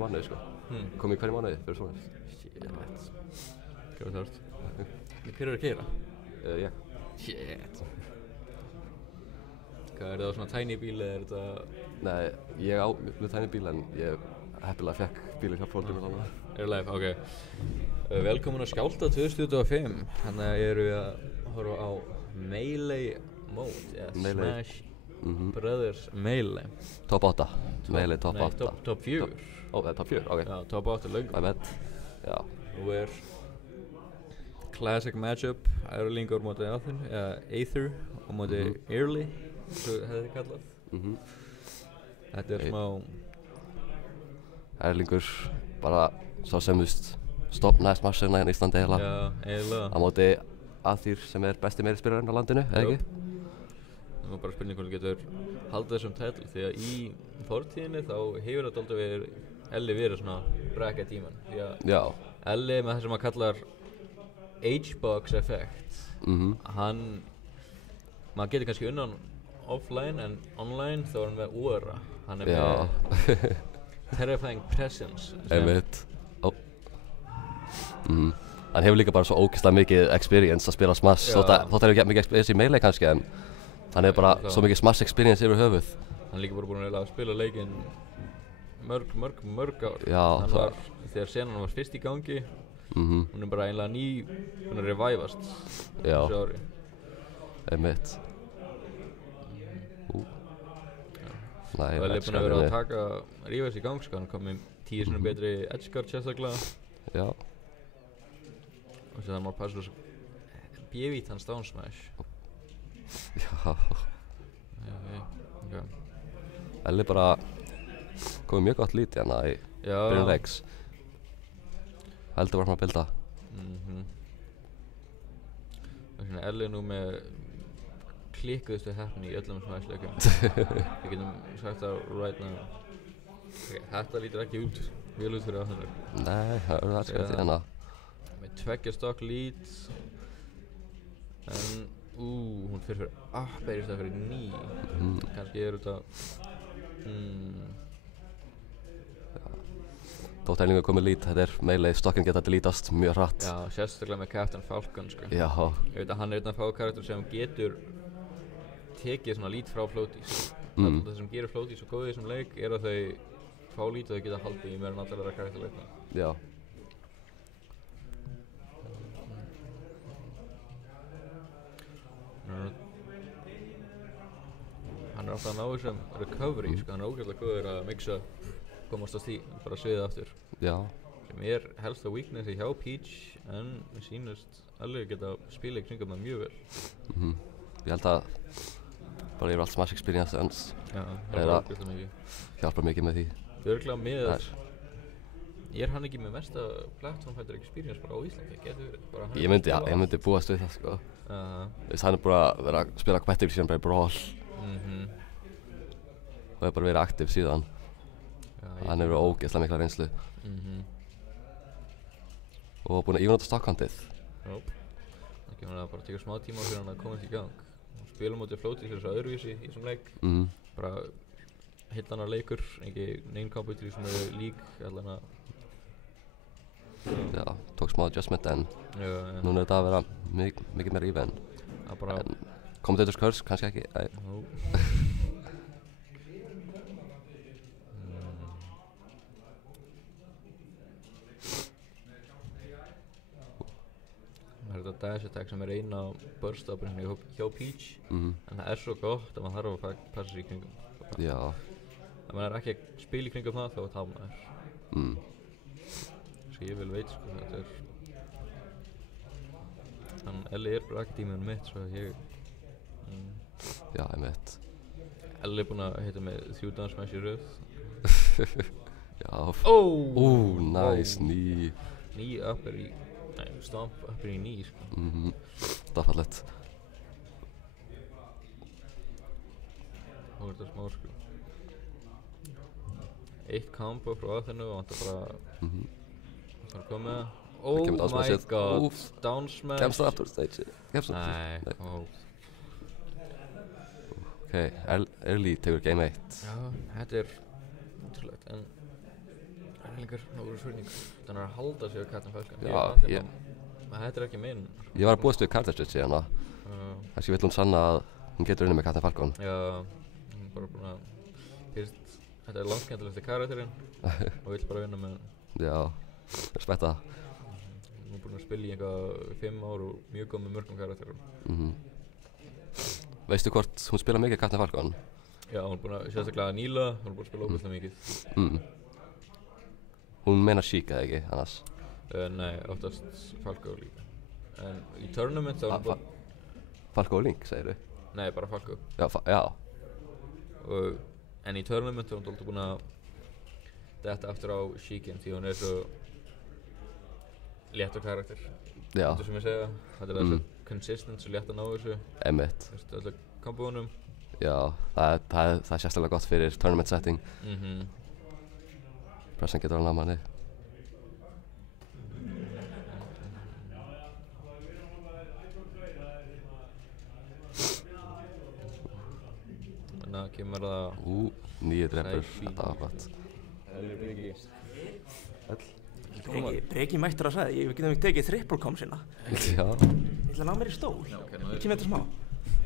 hverju mánuði sko. Kom í hverju mánuði fyrir svona. Shit. Hvað þarft? Hver að keyra? Ég. Shit. Hvað það á svona tiny bíl eða þetta? Nei, ég á með tæni bíl en ég heppilega fekk bílinn hjá fóldum og þannig. Live, ok. Velkomin á Skjálfta 2025. Þannig að erum við að horfa á Melee Mode, Melee. Smash Brothers Melee. Top 8, Melee top 8. Nei, top 4. Ó, það er top 4, ok. Já, top 8 lögum. My bad. Já. Nú classic matchup, Erlingur móti Aether og móti Early, svo hefði þið kallað. Þetta smá... Erlingur, bara sá sem stofnaði Smash-serna hérna í Íslandi eiginlega. Já, eiginlega. Á móti Aether sem besti meirispyrjarinn á landinu, eða ekki? Nú bara spurning hvernig getur haldið þessum title, því að í fortíðinni þá hefur þetta aldrei Elli verið svona bracket tíman. Já. Elli með það sem maður kallar H-box effect. Maður getur kannski unnan offline en online þá er hann með úra. Hann með terrifying presence. Einmitt. Hann hefur líka bara svo ógeðslega mikið experience að spila Smash. Þótt hann hefur ekki mikið experience í Melee kannski en hann hefur bara svo mikið Smash experience yfir höfuð. Hann er líka bara búinn að spila leikinn mörg ár. Já. Hann var, þegar senan var fyrst í gangi, hún bara eiginlega hún revivast þessu ári. Einmitt. Nei, og Elli búinn að vera að rífa þessi í gang, sko. Hann kom með 10 sinnum betri edgeguard sérstaklega. Já. Og svo það maður passa svo bjöfít hans down smash. Já. Ok. Elli bara komið mjög gott lít hérna í byrjun leiks. Heldur var hann að builda. Það er Elli nú með klikkuðustu heppni í öllum Smash-leikum. Við getum sagt það right now. Okay, þetta lítur ekki vel út fyrir áhengur. Nei, það er aðskrætt í hérna. Með 2 stock lead. En, hún fyrir berist það fyrir 9. Kannski þetta... Þótt Erlingur komið lít, þetta Melee, stokkinn geta delítast mjög hratt. Já, sérstaklega með Captain Falcon, sko. Já. Ég veit að hann einn af fá karakter sem getur tekið svona lít frá floaties. Það sem gerir floaties svo góðið í þessum leik að þau fá lít og þau geta haldið í meira en allar aðra karakterleikna. Já. Hann alltaf að ná þessum recovery, sko. Hann ógeðslega góður að mixa, komast á bara sviðið aftur. Já. Sem helsta weaknessi hjá Peach, en mér sýnist alveg geta spila í kringum það mjög vel. Ég held að bara yfir allt Smash experience ens hjálpar mikið með því. Örugglega með hann ekki með mesta platform fighter experience bara á Íslandi? Ég myndi búast við það, sko. Hann búinn að vera að spila competitive síðan bara í Brawl. Og bara verið aktiv síðan. Hann hefur ógeðslega mikla reynslu. Og búinn að ívinna stokkhandið. Það kemur að bara tekur smá tíma fyrir hann að komast í gang. Spilum út í flóti fyrir þess að öðruvísi í þessum leik. Bara heillanar leikur, ekki neinn kampautur í svona lík allan að... Já, tók smá adjustment en núna þetta að vera mikið meira even. En Commentator's Curse, kannski ekki. Það þetta dash attack sem eina burst ábyrgni hjá Peach. En það svo gott að maður þarf að passa sig í kringum. Já. Ef maður ekki að spila í kringum það þá tapar maður. Svo ég vel veit, sko, þetta Þannig Elli bara ekki tíminn mitt, svo ég... Já, ég veit. Elli búinn að hitta með 3 down smash í röð. Já. Nice, 9. 9 upp í... Nei, stomp upp í 9, sko. Það var fallegt. Þá þetta smá, sko. 1 combo frá Athenu og vantar bara... Það að koma með það. Oh my god, down smash. Kemst það aftur stage? Nei. Ok, Early tegur game 1. Já, þetta útrúlegt, en einhver spurning. Þannig að halda sig á Captain Falcon. Já, þetta ekki minn. Ég var að búast við Carter Switch hérna. Kannski vill hún sanna að hún getur unnið með Captain Falcon. Já, hún er bara búin að, fyrst, þetta er langskemmtilegasti karakterinn og vill bara vinna með hann. Já, respekt það. Hún er búin að spila í eitthvað 5 ár og mjög góð með mörgum karakterum. Veistu hvort hún spila mikið Captain Falcon? Já, hún er búin að, sérstaklega Níla, hún er búin að spila ógeðslega mikið. Hún meina Sheik eða ekki, annars? Nei, oftast Falco líka. En í tournament þá er hún bara... Falco og Link, segirðu? Nei, bara Falco. Já. En í tournament þá er hún alltaf búin að detta aftur á Sheikinn því hún er svo léttur karakter. Já. Þetta sem ég segja, þetta er þessu consistent, svo létt að ná þessu. Einmitt. Þú veist, öllu kombónum. Já, það er sérstaklega gott fyrir tournament setting. Pressan getur alveg ná manni. Þannig að kemur það... 9 drepur, þetta var flott. Breki mættur að sagði, við getum ekki tekið triple-com sinna. Já. Ég ætla að ná mér í stól. Ég kemur þetta smá.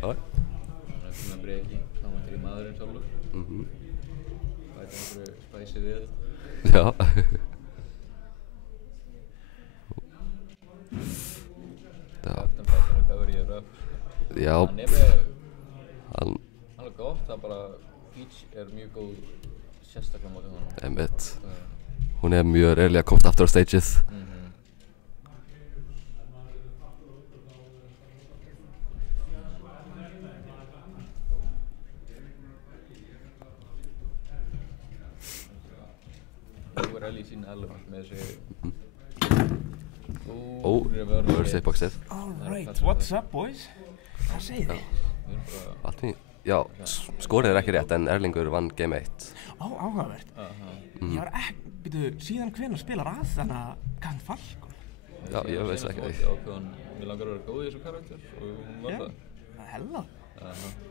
Já. Þannig að kemur Breki, þá mættir í maðurinn sjálfur. Bæta einhverju spæsi við þetta. Já. Captain Falcon recovery er rough. Já. Hann er gott, það bara Peach er mjög góð sérstaklega mótið honum. Einmitt. Hún er mjög reyðilega komst aftur á stageið. Nú er Ellie sín element með þessi... Reverse hitboxið. Alright, what's up boys? Hvað segir þið? Allt í... Já, skorið er ekki rétt en Erlingur vann game 1. Áhugavert. Ég var ekki, síðan hvenær spilar að þannig að Captain Falcon? Já, ég veist ekki því. Mér langar að vera góð í þessu karakter og hún var það. Það er hella.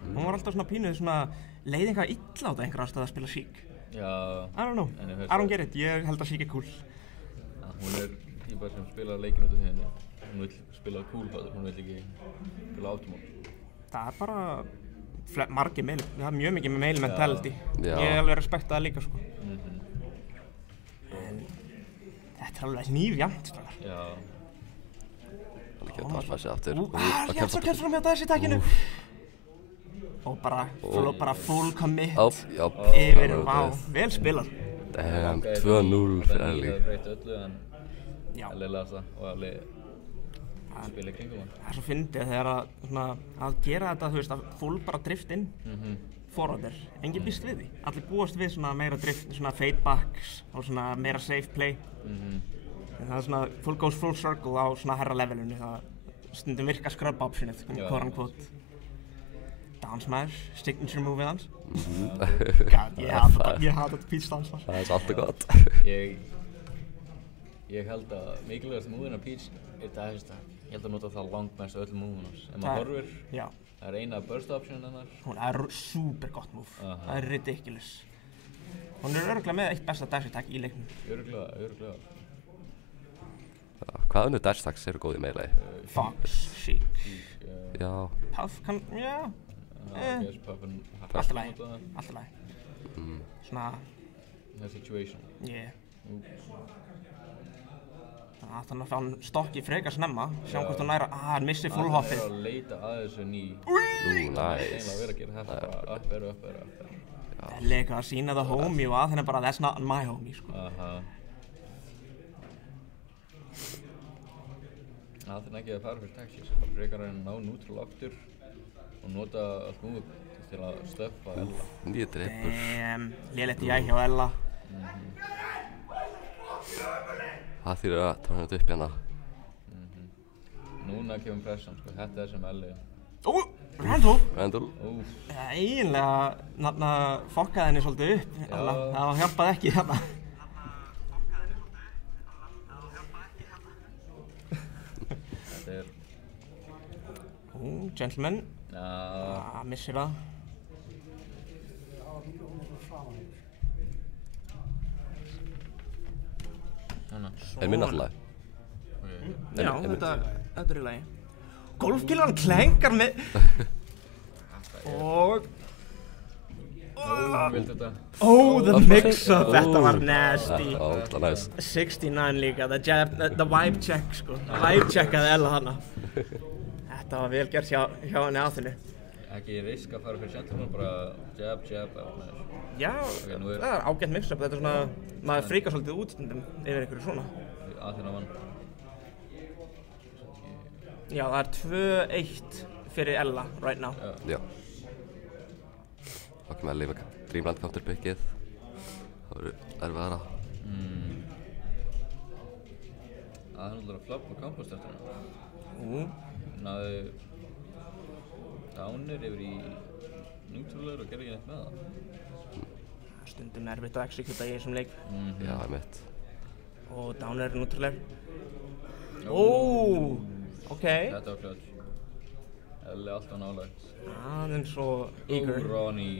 Hún var alltaf svona pínuð svona leið eitthvað illa á þetta einhver ástæð að spila Sheik. Já. I don't know, I don't get it, ég held að Sheik er cool. Hún er típa sem spilar leikinn út af því henni. Hún vill spila cool bátur, hún vill ekki spila automál. Það er bara margir meil, það er mjög mikið með meil mentality. Já. Ég alveg respekta það líka sko. En þetta er alveg hnífjant strákar. Já. Hann getur að fara sig aftur. Ég kemst fram hjá þessi takinu. Og bara full commit yfir, vel spilað. Damn, 2-0 fyrir Ellie. Það breytti öllu en Ellie las það og Ellie spila í kringum hann. Það er svo fyndið þegar að gera þetta, þú veist, að full bara drift inn forwarder, engin býst við því. Allir búast við svona meira drift, svona fade backs og svona meira safe play. En það er svona full goes full circle á svona herra levelinu, það stundum virka scrub optionið, quote unquote. Dance maður, signature moveið hans. God, ég hata þetta Peach dance maður. Það er alltaf gott. Ég held að mikilvægast múðin af Peach er dagstak. Ég held að nota það langmest öll múðin hans. Ef maður horfir, það er eina burst option hennar. Hún er super gott move. Það er ridiculous. Hún er örugglega með eitt besta dash attack í leiknum. Örugglega. Hvað önnur dash attacks eru góð í melee? Fox, Sheik. Já. Puff kann, Allt í lagi. Svona... The situation. Þannig að fá hann stokki frekar snemma, sjá hvort hún næra, hann missi full hoppið. Það er að leita að þessu ný. Nice. Það er eiginlega að vera að gera þetta bara upp. Það er líka að sína það homie og að henni bara, that's not my homie, sko. Það er ekki að fara fyrir taxi, það er bara frekar að ná neutral aftur og nota allt múið til að stöffa Ella. 9 drepur. Lélegt ég hjá Ella. Það þýðir að tóra henni upp hérna. Núna kemur pressan, sko. Þetta er sem Elli. Randall. Eiginlega fokkaði henni svolítið upp. Það hjálpaði ekki þarna. Þetta er... Gentleman. Missir það. minn alltaf lag? Já, þetta er í lagi. Golfkilvan klengar með og the mix-up, þetta var nasty. Það var nice. 69 líka, the vibe check sko. Vibe checkaði Ella hana. Þetta var vel gert hjá henni Aþenu. Ekki risk að fara fyrir sentur, bara jab. Já, það er ágætt mix-up, þetta er svona, maður fríkar svolítið út stundum yfir einhverju svona. Aþena vann. Já, það er 2-1 fyrir Ella right now. Já. Ok, með Elli með Dreamland counterpickið. Það verður erfiðara. Það er náttúrulega flop á kampastartinu. Náði dánir yfir í neutral og gerði ekki neitt með það. Stundum erfitt að executa í þessum leik. Já, mitt. Og dánir er neutral. Ok. Þetta var klöts. Elli alltaf nálægt. Aðeins og eager. Ronny.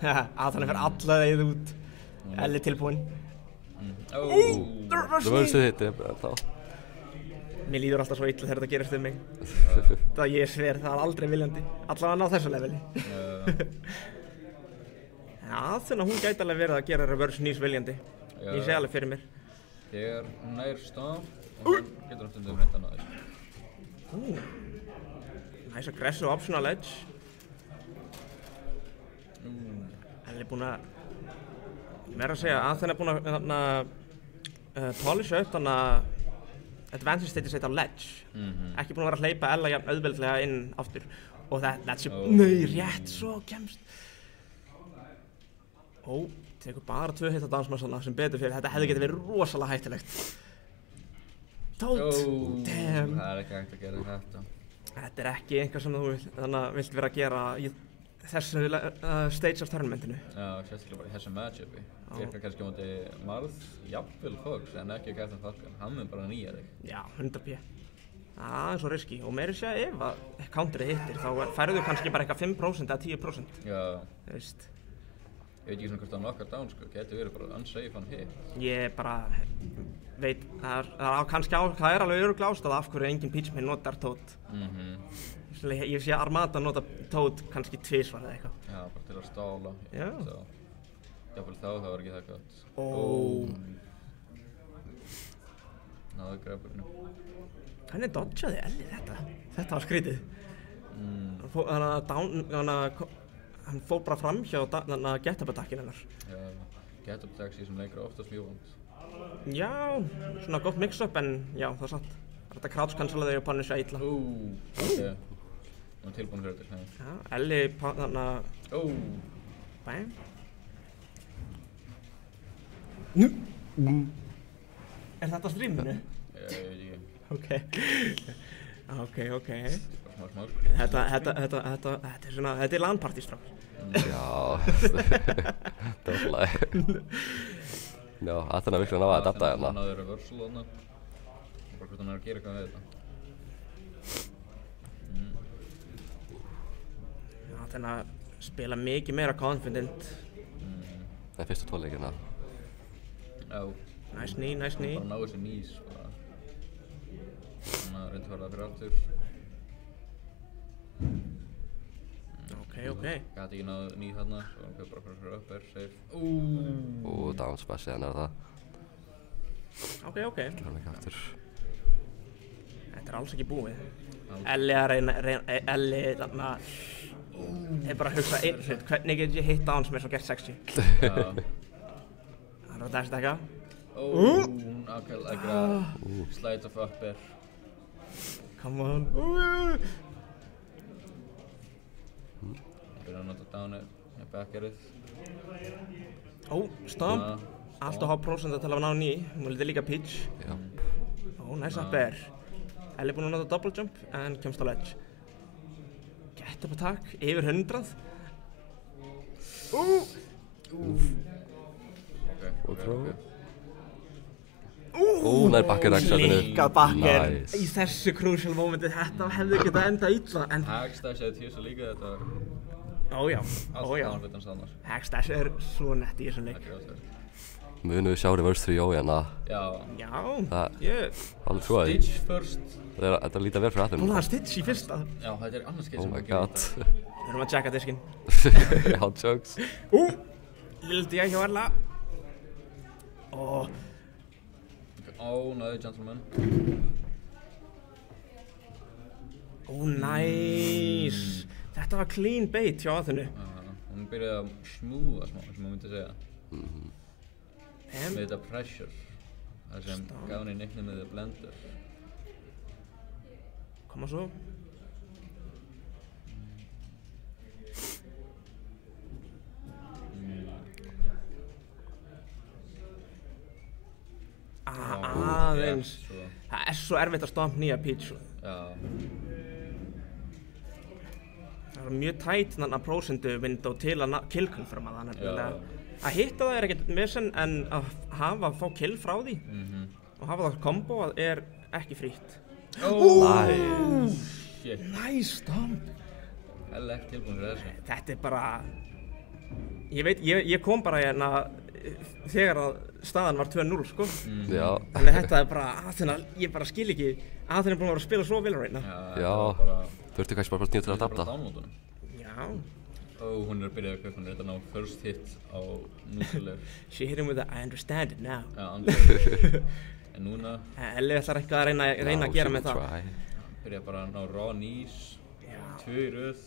Aþena fyrir alla leið út. Elli tilbúinn. Það verður svo hitti þá. Mér líður alltaf svo illa þegar þetta gerist mig. Það ég sver, það er aldrei viljandi. Allavega ná þessu leveli. Aþena, hún gæti alveg verið að gera reverse knees viljandi. Ég sé alveg fyrir mér. Þegar hún nær stomp og hann getur hann stundum reynt að ná því. Nice aggressive optional edge. Elli búinn að meira að segja, Aþena búinn að polisha upp advanced stage set á ledge. Ekki búinn að vera að hleypa Ella jafn auðveldlega inn aftur. Og that's nei, rétt svo kemst. Tekur bara 2 hit á dansmassana sem betur fyrir. Þetta hefði getið verið rosalega hættulegt. Damn. Það er ekki hægt að gera þetta. Þetta er ekki eitthvað sem þú vilt vera að gera í þessu stage af tournamentinu. Já, sérstaklega bara í þessu matchupi. Virkar kannski á móti Marð, jafnvel Fox, en ekki Captain Falcon. Hann mun bara nýja þig. Já, 100p. Það er svo riski. Og meira segja ef að counterið hittir, þá færðu kannski bara eitthvað 5% eða 10%. Já. Þú veist. Ég veit ekki svona hvort það knockar down, sko. Geti verið bara unsafe hann hit. Ég bara veit, það er alveg örugglega ástæða af hverju engin pitchman notar Toad. Ég sé Armada nota Toad kannski 2 eða eitthvað. Já, bara til að stála. Já. Jafnvel þá var ekki það gott. Náðu grabburinu. Hvernig dodgeaði Elli þetta? Þetta var skrítið. Hann fór bara fram hjá get-up attackinu hennar. Já, get-up attacks í þessum leikir oftast mjög vond. Já, svona gott mix-up en já, það er satt. Þetta crouch cancelaði og punisha illa. Ok. Hún er tilbúin fyrir þetta. Já, Elli bæm. Er þetta streaminu? Ég veit ekki. Ok. Smá. Þetta er svona, þetta er LAN-partí strákar. Já, dörflæg. Já, Aþena virkilega náði að adapta hérna. Hann náði reversal þarna. Bara hvort hann er að gera eitthvað við þetta. Aþena spila mikið meira confident. Það er fyrstu 2 leikina. Já. Nice knee. Bara náðu sér nýs. Þannig að reyndi að fara það fyrir aftur. Ok. Gæti ekki náðu nýð þarna, svo hann fyrir bara fyrir upper, safe. Down smash síðan er það. Ok. Ekki fara mikið aftur. Þetta er alls ekki búið. Elli að Elli þarna er bara að hugsa einn hlut, hvernig get ég hitt á hann sem er svo gert sexy. Já. Það er að dash dekka. Slide of upper. Come on. Byrja að nota downið með backerið. Stomp. Alltaf há prósenta til að ná ný. Hún var litið líka pitch. Já. Nice upper. Elli búinn að nota double jump en kemst á ledge. Get up attack, yfir 100. Ok. Nær backer action-inu. Líkað backer. Nice. Í þessu crucial momenti, þetta hefði getað endað illa en Hagstash eða Tisa líka, þetta var Ójá. allt ánvitans annars. Hagstash er svo nett í þessum leik. Ekki ástæður. Munum við sjá reverse 3-0 hérna. Já. Já, ég alveg trúa því. Stitch first. Þetta líta vel fyrir aðeins. Hún har Stitch í fyrsta. Já, þetta annars skeitt Oh sem my við gerum god. Við erum að checka diskinn. Já, jokes. Lildi ég hjá Erla. Náðu gentleman. Nice. Þetta var clean bait hjá Aþenu. Hún byrjaði að smúða smá, sem maður myndi segja. Með þetta pressure. Það sem gaf henni nickname með The Blender. Koma svo. Aðeins. Það svo erfitt að stompa nýja Peach. Já. Það mjög tætt prósentu window til að kill-confirma það nefnilega. Að hitta það ekkert vesen en að fá kill frá því og hafa það kombo er ekki frítt. Nice stomp. Ekki tilbúin fyrir þessu. Þetta bara, ég kom bara hérna þegar að staðan var 2-0 sko. Já. Þannig þetta bara, Aþena, ég bara skil ekki, Aþena er búin að vera að spila svo vel hérna. Já. Þurfti kannski bara nýtt til að adapta. Já. Hún að byrja að kaupa hún þetta ná first hit á nútilegur. She hit him with a I understand it now. Já, andlega. En núna... Elli ætlar eitthvað að reyna að gera með það. Byrja bara að ná raw knees. 2 í röð.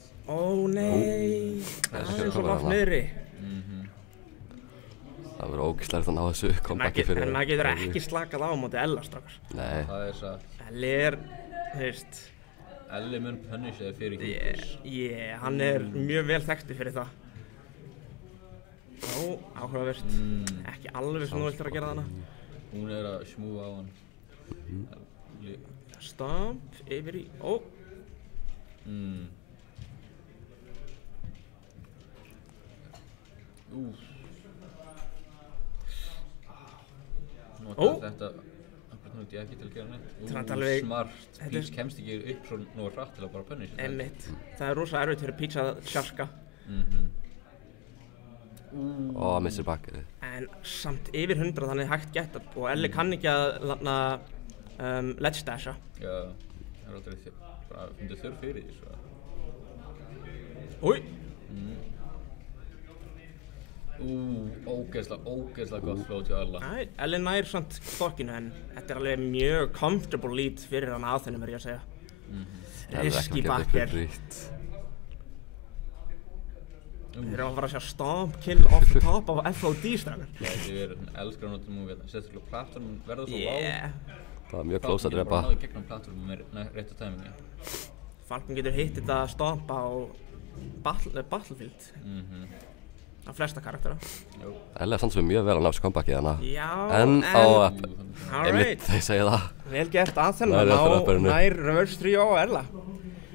Nei. Það er svo lágt niðri. Það verður ógeðslegt að ná þessu comebacki fyrir... En maður getur ekki slakað á móti Ella, strákar. Nei. Það er satt. Elli veist... Elli mun punisha þig fyrir hitters. Hann er mjög vel þekktur fyrir það. Áhugavert. Ekki alveg sem þú viltir að gera þarna. Hún er að smúða á hann. Stomp, yfir í... Þetta ég ekki til að gera neitt. Smart. Peach kemst ekki upp svo nú hratt til að bara punisha. Einmitt. Það er rosa erfitt fyrir Peach að sjarka. Missir backið. En samt yfir 100 þannig hægt gett up og Elli kann ekki að ledge dasha. Já, það er aldrei bara fundið þurr fyrir því svo. Ógeðslega gott flót hjá Ella. Elli nær samt stokkinu en þetta er alveg mjög comfortable lead fyrir hann Aþenu verð ég að segja. Risky backer. Við erum að fara að sjá stomp kill off the top af FOD strákar. Ég elskar að nota múið þetta. Sérstaklega platform verða svo lág. Það var mjög close að drepa. Það náði gegnum platform með réttu tæmingi. Falcon getur hitt þetta stomp á Battlefield. Á flesta karaktera. Elli samt sem mjög vel að ná þessu comebacki þannig. Já, en á einmitt þeir segja það. Vel gert Aþena á nær reverse 3-0 á Ella.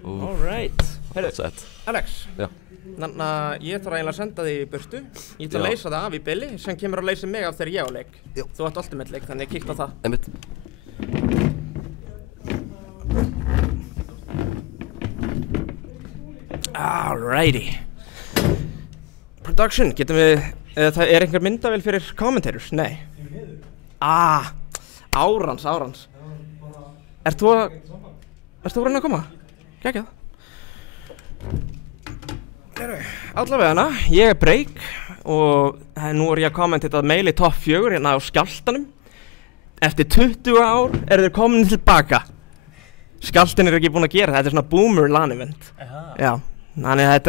Alright. Heyrðu, Alex. Já. Þannig að ég þarf eiginlega að senda þig í burtu. Ég ætla að leysa það af í Billy sem kemur að leysa mig af þegar ég á leik. Þú átt ultimate leik þannig kíkt á það. Einmitt. Alrighty. Production, getum við, það er einhver myndavél fyrir commentators? Nei. Árans. Ert þú að reyna að koma? Geggjað. Allavega hana, ég er break og nú er ég að kommenta mail í topp 4 hérna á Skjálftanum. Eftir 20 ár eru þeir komin tilbaka. Skjálftin er ekki búin að gera, þetta er svona boomer LAN event. Já. Þannig þetta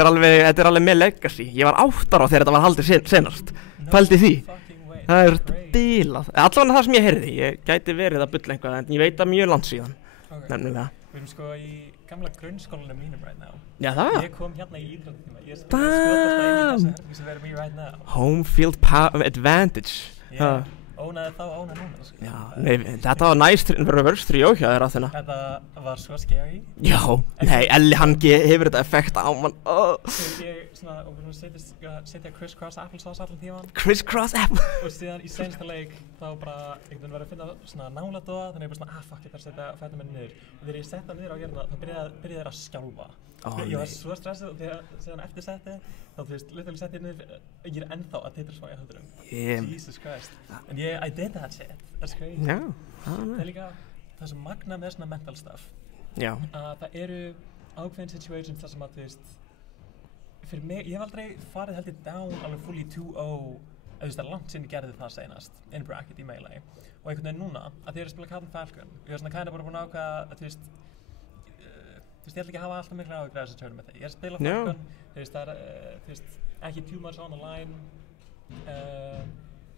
er alveg með legacy. Ég var 8 ára þegar þetta var haldið senast. Pældi því. Það er bilað. Allavega það sem ég heyrði. Ég gæti verið að bulla eitthvað en ég veit að mjög langt síðan. Nefnilega. Við erum sko í gamla grunnskólanum mínum right now. Já það? Ég kom hérna í íþróttatíma. Ég skotast inn í þessu herbergi sem við erum í right now. Home field advantage. Já. Ónaði þá, óna núna. Já, nei, þetta var næst reverse 3-0 hjá þér Aþena. Þetta var svo scary. Já, nei, Elli hann hefur þetta effekt á mann. Ég svona, og við erum setja crisscross applesauce allan tíman. Crisscross apple. Og síðan í seinasta leik þá bara einhvern veginn verið að finna svona náladóða, þannig ég bara svona, fuck, ég þarf að setja fæta mig niður. Og þegar ég setta niður á jörðina, þá byrjaði þeir að skjálfa. Ég var svo stressað og síðan eftir setti, þá þú veist, literally setti ég niður, ég ennþá að titra smá í höldurum. Jesus Christ. En I did that shit. That's crazy. Já. Það líka, það sem magna með svona mental stuff. Já. Það eru ákveðin situations þar sem að, þú veist, fyrir mig, ég hef aldrei farið held ég down alveg fully 2-0, þú veist, það er langt sinni gerði það seinast, in bracket í Melee. Og einhvern veginn núna, að ég að spila Captain Falcon, ég var svona kinda bara búin að ákveða að, þú veist, ég ætla ekki að hafa alltaf miklu áhyggjur af þessu tournamenti. Ég að spila Falcon, þú veist, það þú veist, ekki too much on the line,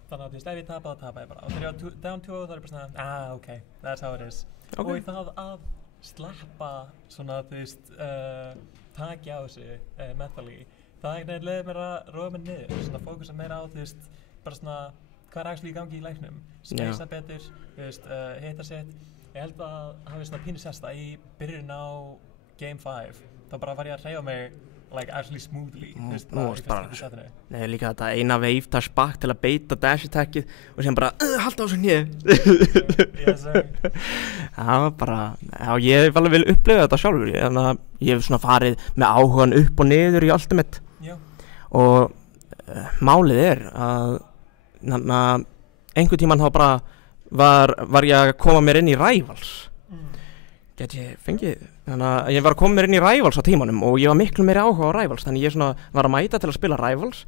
þannig að, þú veist, ef ég tapa, þá tapa ég bara. Og þegar ég var down 2-0, þá er ég bara svona, okay, that's how it is. Og í það að sleppa svona, þú veist, taki á þessu mentally, það einhvern veginn leiði mér að róa mig niður, svona fókusa meira á, þú veist, bara svona hvað actually í gangi í leiknum, spacea betur, þú veist, hitta sitt. Ég held að hafi svona pínu sesta í byrjun á Game 5, þá bara var ég að hreyfa mig like actually smoothly, þú veist, bara í fyrsta setinu. Nei, líka þetta eina wave dash back til að beita dash attackið og sem bara halda á þessu hnéð. Yes sir. Það var bara, já ég hef alveg vel upplifað þetta sjálfur, þannig að ég hef svona farið með áhugan upp og niður í Ultimate. Já. Og málið að einhvern tímann þá bara var ég að koma mér inn í Rivals. Get ég fengið, þannig að ég var að koma mér inn í Rivals á tímanum og ég var miklu meiri áhuga á Rivals, þannig ég svona var að mæta til að spila Rivals,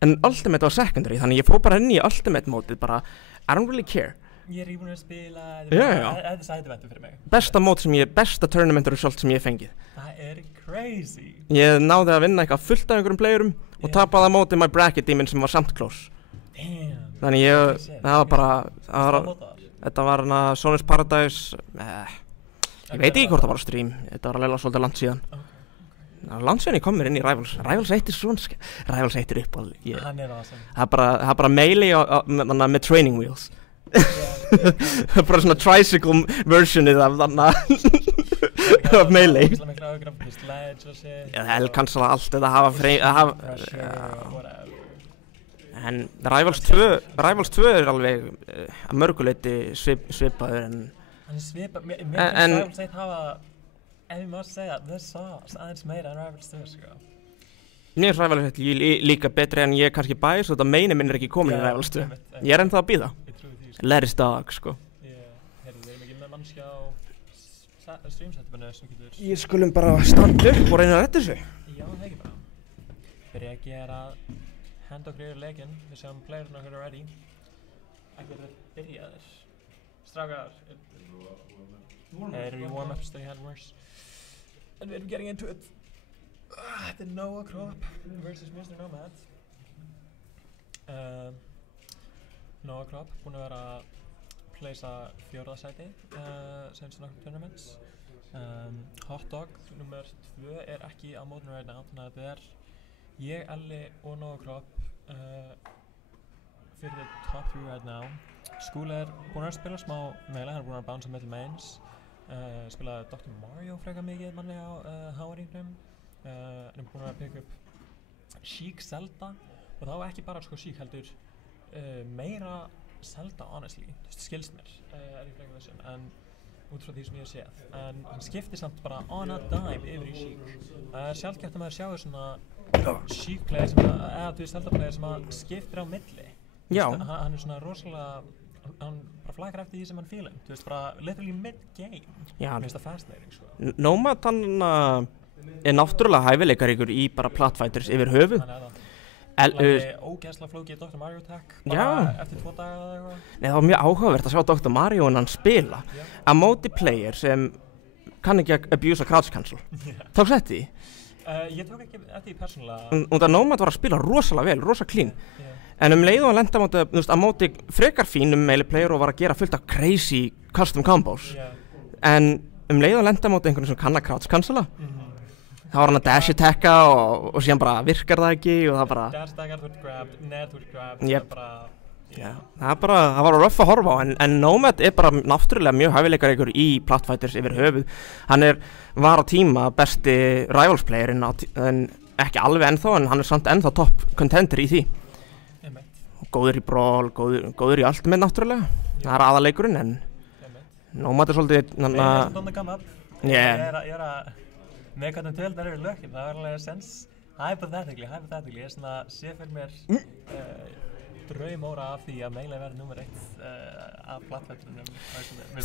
en Ultimate var secondary, þannig ég fór bara inn í Ultimate mótið bara, I don't really care. Ég er íbúin að spila, þetta er sætiventur fyrir mig. Besta tournament result sem ég hef fengið. Það er crazy. Ég náði að vinna eitthvað fullt af einhverjum playerum og tapaði á mótið my bracket demon sem var samt close. Damn. Þannig það var bara, þetta var hana Sonus Paradise, ég veit ekki hvort það var á stream, þetta var alveg svolítið langt síðan. Það var langt síðan ég kom mér inn í Rivals. Rivals 1 er svona, Rivals 1 er uppáhald. Hann er awesome. Það er bara Melee með training wheels. Það er bara svona tricycle versionið af Melee. Það er miklu áhugur af ledge og shit. Já, það cancela allt þetta hafa en Rivals 2 er alveg að mörguleyti svipaður en hann svipað, mér Rivals 1 hafa, ef ég má segja, the sauce aðeins meira en Rivals 2, sko. Mér er Rivals 1 líka betri en ég kannski bæs og þetta meini minn er ekki komin í Rivals 2. Ég er ennþá að bíða. Let it dog, sko. Heyrðu, við erum ekki með mannskja á streamsetupinu sem getur... Ég skulum bara standa upp og reyna að redda þessu. Já, það ekki bara. Byrja ekki að henda okkur yfir leikinn, við sjáum playerinn okkur ready. Ekki að byrjaðir. Strákar, eru í warm-up, stay hand worse. And we're getting into it. Þetta er Noah Kropp versus Mr. Nomad. Noah Kropp, búinn að vera að placea 4. sæti senst nokkur tournaments. Hot Dog nummer 2 er ekki á mótinu right now, þannig að þetta er ég, Elli og Noah Kropp fyrir the top 3 right now. Skúli er búinn að spila smá Melee, hann er búinn að bounce middle mains. Spilaði Dr. Mario frekar mikið manni á HR-ingnum. Hann er búinn að pick up Sheik Zelda og þá ekki bara sko Sheik heldur meira Zelda honestly, skilst mér er ég frekar þessum, en út frá því sem ég hef séð, en hann skiptir samt bara on a dime yfir í Sheik. Það er sjaldgæft að maður sjáur svona Sheik player sem eða þú veist Zelda player sem að skiptir á milli. Já. Hann er svona rosalega, hann bara flaggar eftir því sem hann fílar, þú veist bara literally mid-game. Já. Mér finnst það fascinating sko. Nomad hann er náttúrulega hæfileikaríkur í bara platfighters yfir höfuð. Hann er það. Ógeðslega flókið Dr. Mario Tech bara eftir 2 daga eða eitthvað. Nei, það var mjög áhugavert að sjá Dr. Mario en hann spila á móti player sem kann ekki að abuse a crouch cancel. Tókst eftir því? Ég tók ekki eftir því persónulega. Og það Nomad var að spila rosalega vel, rosa clean. En leið og hann lenda á móti frekar fínum melee player og var að gera fullt af crazy custom combos. En leið og hann lenda á móti einhvern sem kann að crouch cancela. Það var hann að dash attacka og síðan bara virkar það ekki og það bara... Dash attackar þú ert grabbed, net þú ert grabbed, það var rough að horfa á en Nomad er bara náttúrulega mjög hæfileikaríkur í platfighters yfir höfuð. Hann var á tíma besti Rivals playerinn en ekki alveg ennþá, en hann samt ennþá topp contender í því. Góður í brawl, góður í allt með náttúrulega. Það aðaleikurinn, en Nomad svolítið... Ég on the come up. Yeah. Ég að með hvernig tölnar eru lökin, það alveg sens. Hypothetically, ég sé fyrir mér draumóra af því að Melee verði númer 1 af plattformunum.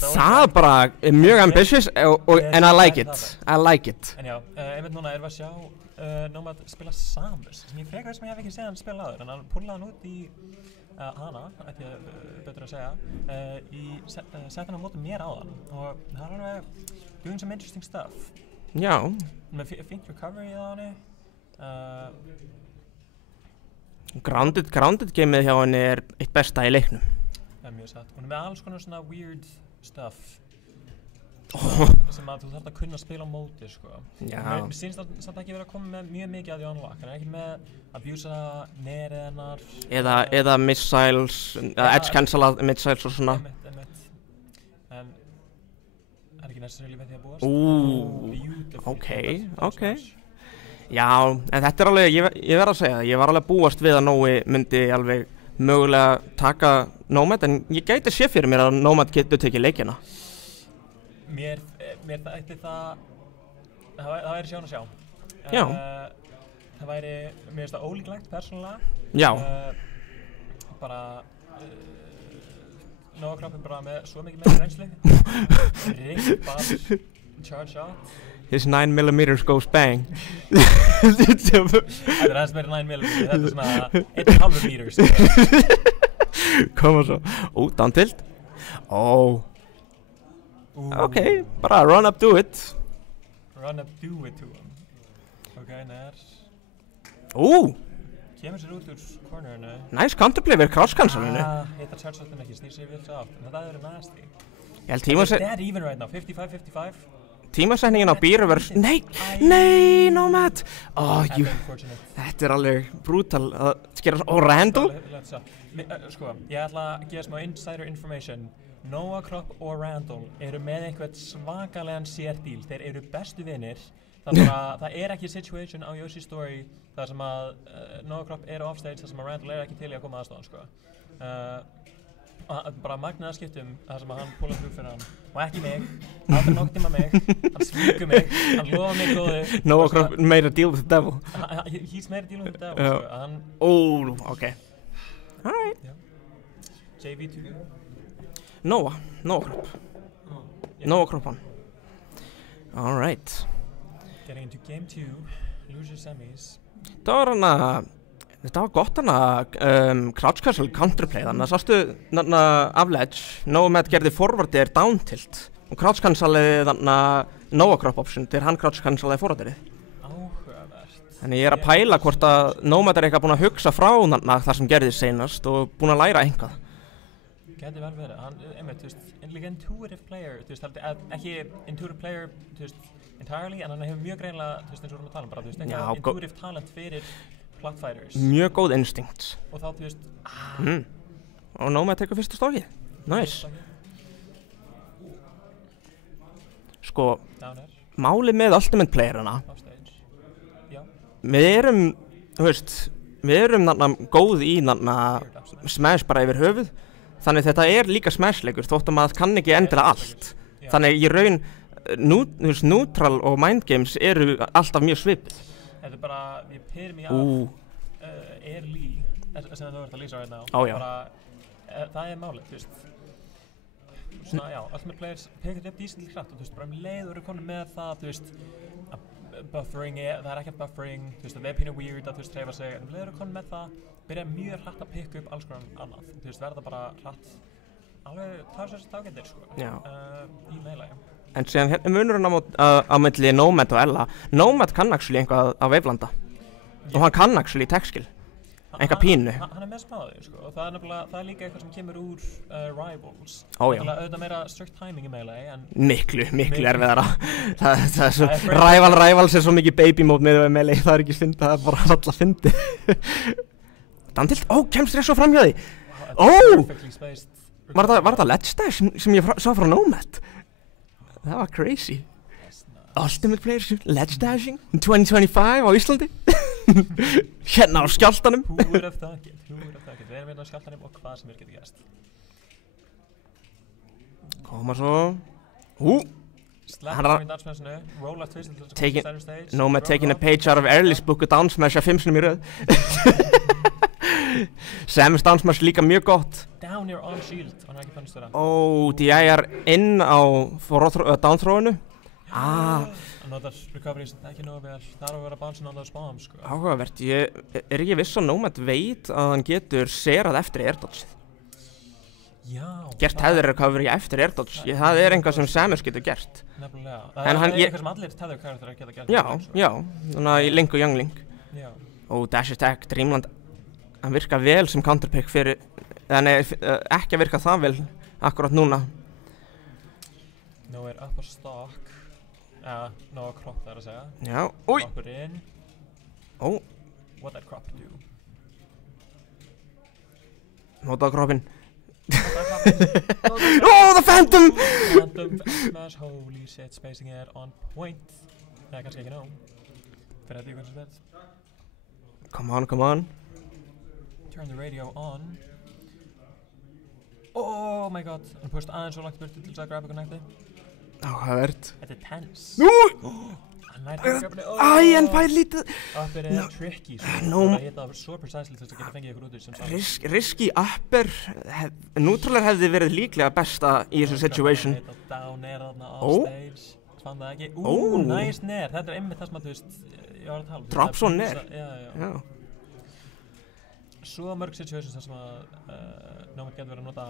Það bara mjög ambitious, and I like it. En já, einmitt núna erum við að sjá Nomad spila Samus, sem ég frekar sem ég hef ekki séð hann spila áður, en hann púlaði hann út í hana, ætti ég betur að segja, sett hann á móti mér áðan, og það alveg doing some interesting stuff. Já. Með fínt recovery á henni. Grounded gameið hjá henni eitt besta í leiknum. Það mjög satt. Hún með alls konar svona weird stuff sem að þú þarft að kunna spila á móti, sko. Já. Mér sýnst samt ekki verið að koma með mjög mikið að því unlock. Hann ekki með abuse nerið hennar. Eða missiles, edge cancel missiles og svona. Einmitt. En ekki necessarily með því að búast. Beautiful. Ok. Já, en þetta alveg, ég verð að segja það, ég var alveg búast við að Nói myndi alveg mögulega taka Nomad, en ég gæti sé fyrir mér að Nomad getur tekið leikina. Mér ætti það væri sjón að sjá. Já. Það væri, mér finnst það ólíklegt persónulega. Já. Bara, Noah Kropp bara með svo mikið meira reynslu. Rick Bass, charge shot. His 9mm goes bang. Þetta aðeins meira 9mm, þetta svona 1,5 meters. Koma svo. Down tilt. Ok, bara run up, do it. Run up, do it to him. Ok, nær. Kemur sér út úr cornerinu. Nice counterplay við cross-cancelinu. Hittar charge shotin ekki, snýr sér við svo átt. En þetta er nasty. Ég held Dead even right now, 55-55. Tímasetningin á Beerverse, nei, Nomad! Þetta alveg brutal að skera svona, Randall? Sko, ég ætla að gefa smá insider information. Noah Kropp og Randall eru með einhvern svakalegan sérdíl, þeir eru bestu vinir. Það er ekki situation á Yoshi Story þar sem að Noah Kropp eru offstage, þar sem að Randall er ekki til í að koma aðstofan, sko. Bara magnaða skiptum þar sem að hann púlaði fyrir hann og ekki mig, aldrei nokkuð tíma mig, hann svíkur mig, hann lofa mig góðu. Noah Kropp made a deal with the devil. He's made a deal with the devil, sko. Okay. Alright. JV2. Noah Kropp. Noah Kropp hann. Alright. Getting into game 2, loser semis. Þetta var gott crouch cancel counterplay, þannig að sástu af ledge, Nomad gerði forwardið down tilt og crouch cancelaði Noah Kropp option til hann crouch cancelaði forwardið. Áhugavert. Þannig ég að pæla hvort að Nomad eitthvað búinn að hugsa frá þar sem gerðist seinast og búinn að læra eitthvað. Gæti vel verið, hann, einmitt, líka intuitive player, ekki intuitive player, entirely, en hann hefur mjög greinlega, eins og við erum að tala bara, eitthvað intuitive talent fyrir flatfighters. Mjög góð instincts. Og þá, Og Nomad tekur fyrsta stókið. Nice. Sko, málið með Ultimate Playerina, við erum góð í Smash bara yfir höfuð, þannig þetta er líka Smash-leikur, þótt að maður kann ekki endilega allt. Þannig í raun, neutral og mind games eru alltaf mjög svipið. Þetta er bara, ég epitome af early, sem þú ert að lýsa right now. Það málið, Svona, Ultimate Players pekar upp decently hratt og bara leið og eru komin með það, að buffering það ekki buffering, það pínu weird að hreyfa sig, en leið eru komin með það, byrja mjög hratt að pikka upp alls konar annað, verða bara hratt, alveg talsvert ágættir, í Melee. En síðan munurinn á milli Nomad og Ella, Nomad kann actually eitthvað á veiflanda, og hann kann actually tech-skill. Enga pínu. Hann með smáði, og það er líka eitthvað sem kemur úr Rivals. Auðvitað meira strict timing í Melee, en... Miklu erfiðara. Það er svo... Rivals er svo mikið baby mode með Melee, það er ekki fyndið, það er bara alltaf fyndið. Dantilt, kemst þér svo fram hjá því. Var það ledge dash sem ég sá frá Nomad? Það var crazy. Ultimate Players ledge dashing in 2025 á Íslandi. Hérna á skjálftanum. Who would have thought it? Við erum hérna á skjálftanum og hvað sem getur gerst. Koma svo. Slap í dansmessinu, roll up twist til þess að koma til center stage. Nomad taking a page out of Early's book og dansmessa 5 sinnum í röð. Samus dansmess líka mjög gott. Down your on shield, hann ekki pannist vera. DI inn á downthrow-inu. Notar recoveries ekki nógu vel, þar á að vera bouncing on those bombs sko. Áhugavert, ég er ekki viss að Nomad veit að hann getur serað eftir airdodge. Já. Gert tether recovery eftir airdodge, það er eitthvað sem Samus getur gert. Nefnilega, það er eitthvað sem allir tether karakterar geta gert. Já, þannig að í Link og Young Link. Já. Dash attack, Dreamland, hann virka vel sem counterpick fyrir, ekki að virka það vel akkurat núna. Nú er up a stock. Nó að crop það að segja. Já, Croppur inn. What that crop do? Notaðu croppin. The Phantom! Phantom smash, holy shit, spacing it on point. Nei, kannski ekki nóg. Fyrir þetta í hvernig þetta. Come on. Turn the radio on. Oh my god, hann pushed aðeins svo langt burti til þess að grabba connecti. Áhugavert. Þetta er tense. Hann næri að grabba En fær lítið. Uppir er tricky, svo að hitta svo precisely til þess að geta fengið ykkur út úr sem saman. Risky upper, neutral hefði verið líklega besta í þessu situation. Down air þarna á stage, fann það ekki. Nice nair, þetta er einmitt það sem að þú veist, ég var að tala. Drops on nair. Já. Svo mörg situations þar sem að Nomad getur verið að nota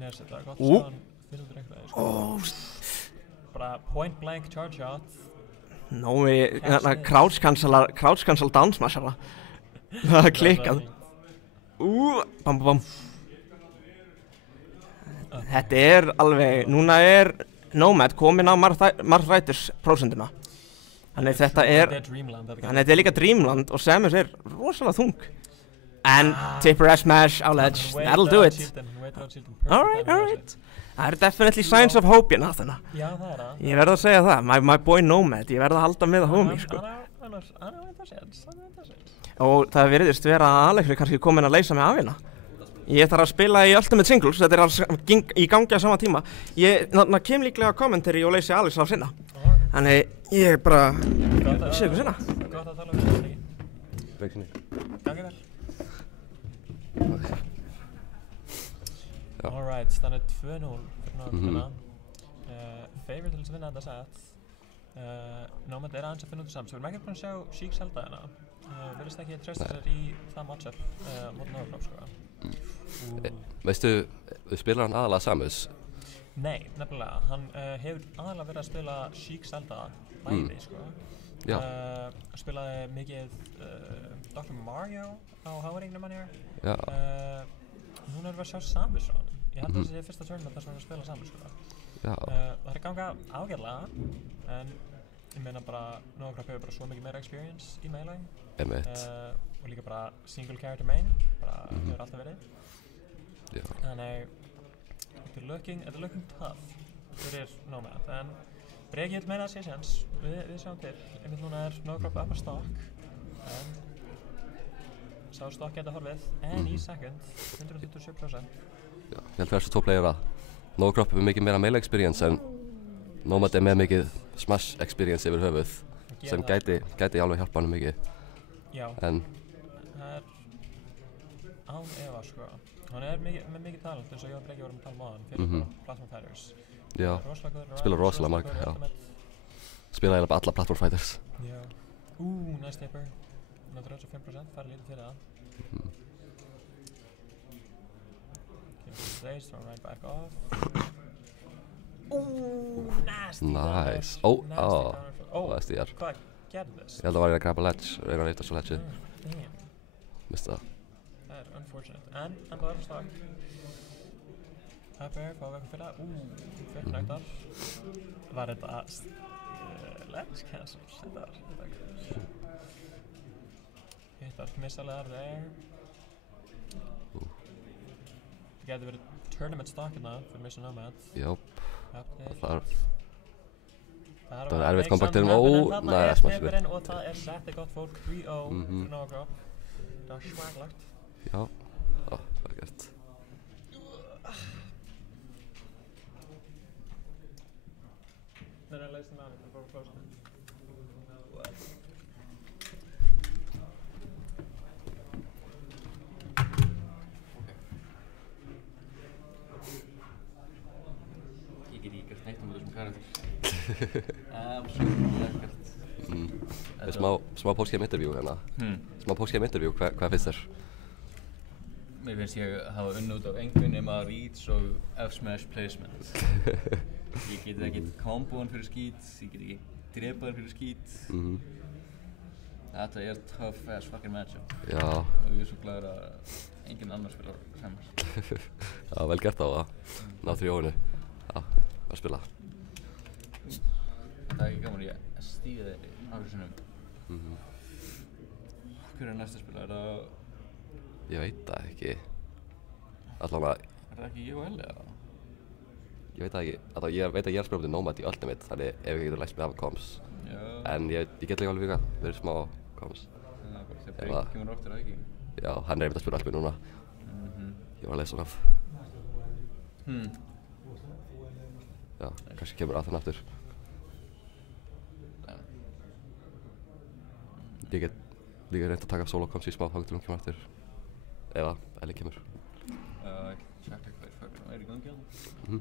nairsetta. Gott svo hann finnst þetta eitthvað, sko. Bara point blank charge shot. Nómi, crouch cancel down smashara. Það er klikkað. Bam. Þetta er alveg, núna er Nomad komin á Marthræturs prósenduna. Þannig þetta er líka Dreamland og Samus er rosalega þung. En Tipper S-Smash á ledge, that'll do it. Alright. Það er definitely signs of hope hérna þarna. Já, það er það. Ég verð að segja það, my boy Nomad, ég verð að halda með að homie, sko. Hann er veit að séns. Og það virðist vera að Alex er kannski komin að leysa mig af hérna. Ég þarf að spila í Ultimate Singles, þetta er alls í gangi á sama tíma. Ég kem líklega að commentary og leysi Alex af sinna. Þannig ég bara, sé ykkur sinna. Gott að tala um þetta. Veikinni. Gangi vel. Alright, þannig 2-0 fyrir Nomad. Favor til þess að vinna þetta set. Nomad er aðeins að finna út úr samt, svo við erum ekki búin að sjá Sheik Zelda hérna. Virðist ekki treysta sér í það matchup mót Novacrop, sko. Veistu, spilar hann aðalega Samus? Nei, nefnilega. Hann hefur aðalega verið að spila Sheik Zelda bæði, sko. Já. Spilaði mikið Dr. Mario á Hávaringnum hann hér. Já. Núna erum við að sjá Samus frá hann. Ég held að þessi fyrsta tournament þar sem við erum að spila Samus, sko. Já. Það er ganga ágætlega, en ég meina bara Novacrop hefur bara svo mikið meira experience í Melee. Einmitt. Og líka bara single character main, bara hefur alltaf verið. Já. Þannig, þetta er looking tough fyrir Nomad, en Breki vil meina að sé séns, við sjáum til. Einmitt núna er Novacrop up a stock, en sá stock geta horfið, en í second, 127%. Já, ég held að þessu tvo playera. Novacrop er mikið meira Melee experience, en Nomad er með mikið Smash experience yfir höfuð, sem gæti alveg hjálpa hann mikið. Já, en það er án efa, sko. Hann er með mikið talent, eins og ég og Breki vorum að tala um á hann, fyrir Platform Fighters. Já, spila rosalega marg, já. Spila eiginlega bara alla Platform Fighters. Já. Nice tipper. 135%, færði lítið fyrir það. Stage, throw right back off. Nasty. Nice. Það er stíðar. Hvað gerði þess? Ég held að var ég að grabba ledge, reyna að reyta svo ledgeið. Mista það. Það er unfortunate. En það var stakk. Up air, fáið eitthvað fyrir það. Fyrir knæktar. Var þetta ledge cancels? Þetta hittar missalega there. Það geti verið tournament stock hérna fyrir Mission Nomad. Jáp, það þarf. Það var erfitt comeback til nei, Smash og það setti gott fólk 3-0 fyrir Nova Crop. Það var svakalegt. Já, það gert. Then I laced them out before we closed them. Ég get ekki gert neitt þessum karakter. Absolutt ekkert. Smá postgame interview hérna. Smá postgame interview, hvað finnst þér? Mér finnst ég hafa unnið út af engu nema reads og F-smash placement. Ég get ekki komboan fyrir skít, ég get ekki drepaðan fyrir skít. Þetta tough as fucking matchup. Já. Og ég svo glaður að enginn annar spilar saman. Já, vel gert á það. Ná 3-0. Já, að spila. Það ekki gaman ég stíði ákveð sinnum. Hver næsta spila? Það... Ég veit það ekki. Allavega... Það ekki ég og Elli eða? Ég veit það ekki. Ég veit að ég spila Nomad í Ultimate, þannig ef ég getur læst mig af comms. Já. En ég get líka alveg líka verið smá comms. Já, bara þegar break kemur oftar að ekki. Já, hann einmitt að spila Ultimate núna. Ég var að leysa hann af. Já, kannski kemur að þann aftur. Ég get líka reynt að taka solo comms í smá þangað til hún kemur aftur. Eða Elli kemur. Ég tjekka hvað fucking í gangi á það.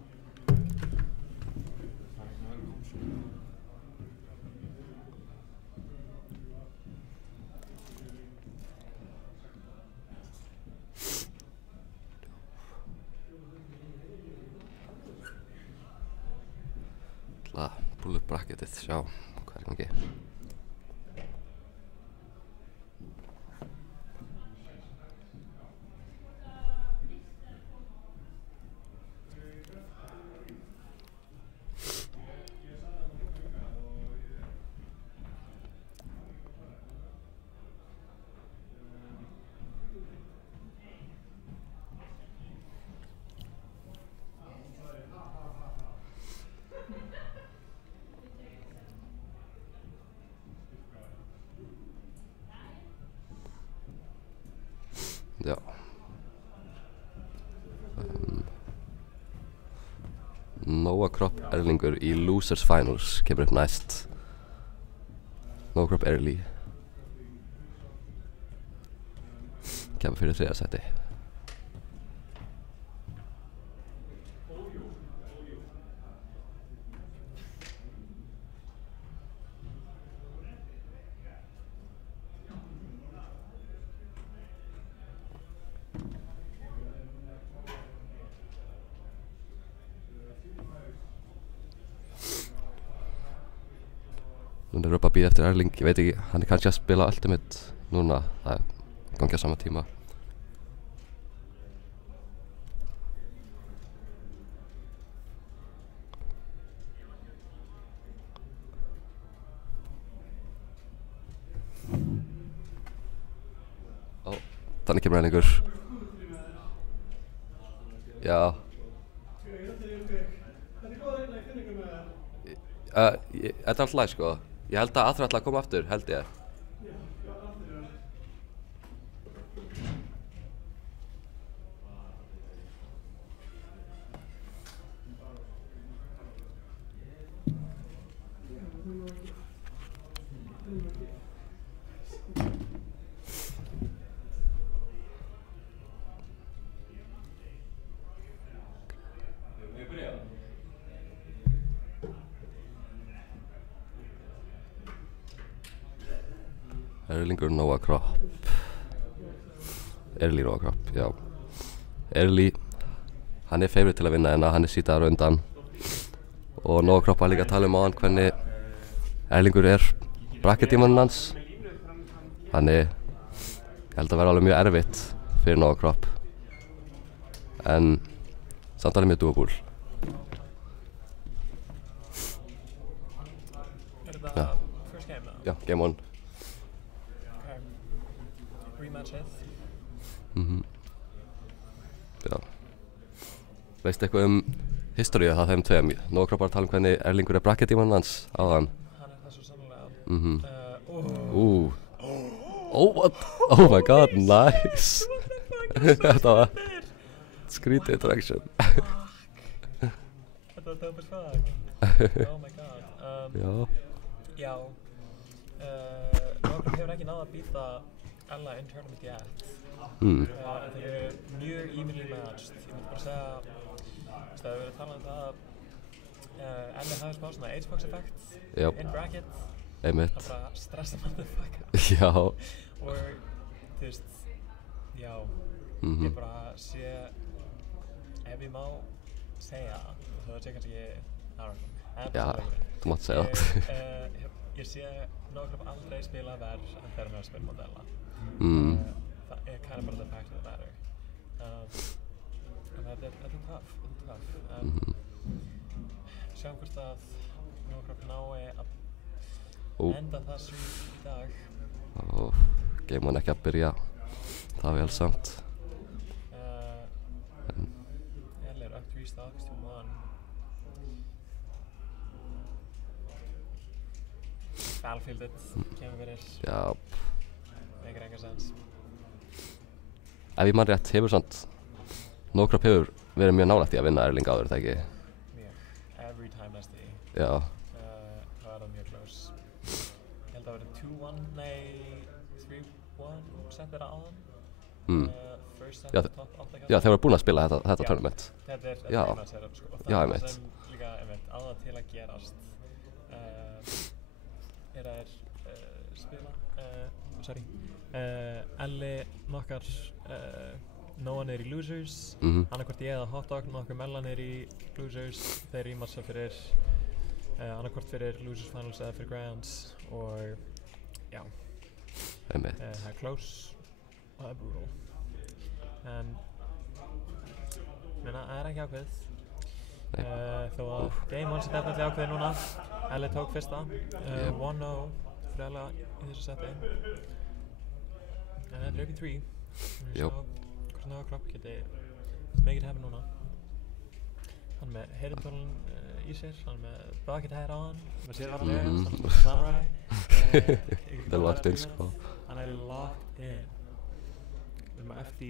ætla að púlla upp bracketið, sjá hvað í gangi. Já. Nova Crop Erlingur í Losers Finals kemur upp næst. Nova Crop Erli kemur fyrir 3. sæti. Núna er upp að bíða eftir Erling, ég veit ekki, hann er kannski að spila Ultimate núna, það gangi á sama tíma. Þannig kemur Erlingur. Já. Þetta er alltaf læg sko. Ég held að Aþra ætla að koma aftur, held ég. Erlingur Nova Crop. Erli Nova Crop, já. Erli, hann er favorite til að vinna en hann er sýtaður á undan. Og Nova Crop var líka að tala á hann hvernig Erlingur er bracket-tímaninn hans. Þannig, ég held að vera alveg mjög erfitt fyrir Nova Crop. En samt alveg mjög doable. Er þetta first game þá? Já, game 1. Rematchið. Já. Veistu eitthvað historíu það þeim tveim. Nóg bara tala hvernig Erlingur bracket-tímann hans áðan. Hann það svo sannlega. Oh my god, nice. Þetta var skrítið interaction. Þetta var dope as fuck. Oh my god. Já. Nóg hefur ekki náð að býta alla in tournament yet. Þeir eru mjög evenly matched. Ég myndi bara segja, það hefur verið talað það að Elli hafi smá svona H-box effect in bracket. Einmitt. Það bara stressa motherfucker. Já. Og þú veist, já, ég bara sé, ef ég má segja, það sé kannski, já, þú mátt segja það. Ég sé Nóg aldrei spila verð en þegar hann spila modella. Það kind of bara the fact of the matter. En þetta er tough. Sjáum hvort að Nóg nái að enda það svo í dag. Game hann ekki að byrja það vel samt. Elli up 3 stocks to 1. Battlefielded kemur fyrir. Já. Make enga sens. Ef ég man rétt hefur samt Nóg hefur verið mjög nálægt í að vinna Erling áður, það ekki? Mjög. Every time næstu í. Já. Það var mjög close. Ég held að það verið 2-1, nei 3-1 settir áðan. First set top 8. Já, þeir voru búin að spila þetta tournament. Þetta er eina setup sko. Já, einmitt. Það sem líka aðað til að gerast er að spila, Elli nokkar Nóa niður í losers, annarkvort ég eða Hotdog, nokkur Mella niður í losers, þeir rematcha fyrir annarkvort fyrir losers finals eða fyrir grands og já, Einmitt. það er close og það er brutal en það er ekki ákveðið þó að game 1 sé definitely ákveðið núna. Elli tók fyrsta 1-0 fyrir Ella í þessu seti en þetta er upp í 3. Jú. Hvort Nóa geti make it happen núna. Hann með heyrnartólinn í sér, hann með bucket hat on, með sérvarlega, samurai. Það er locked in sko. Hann er locked in. Við erum að FD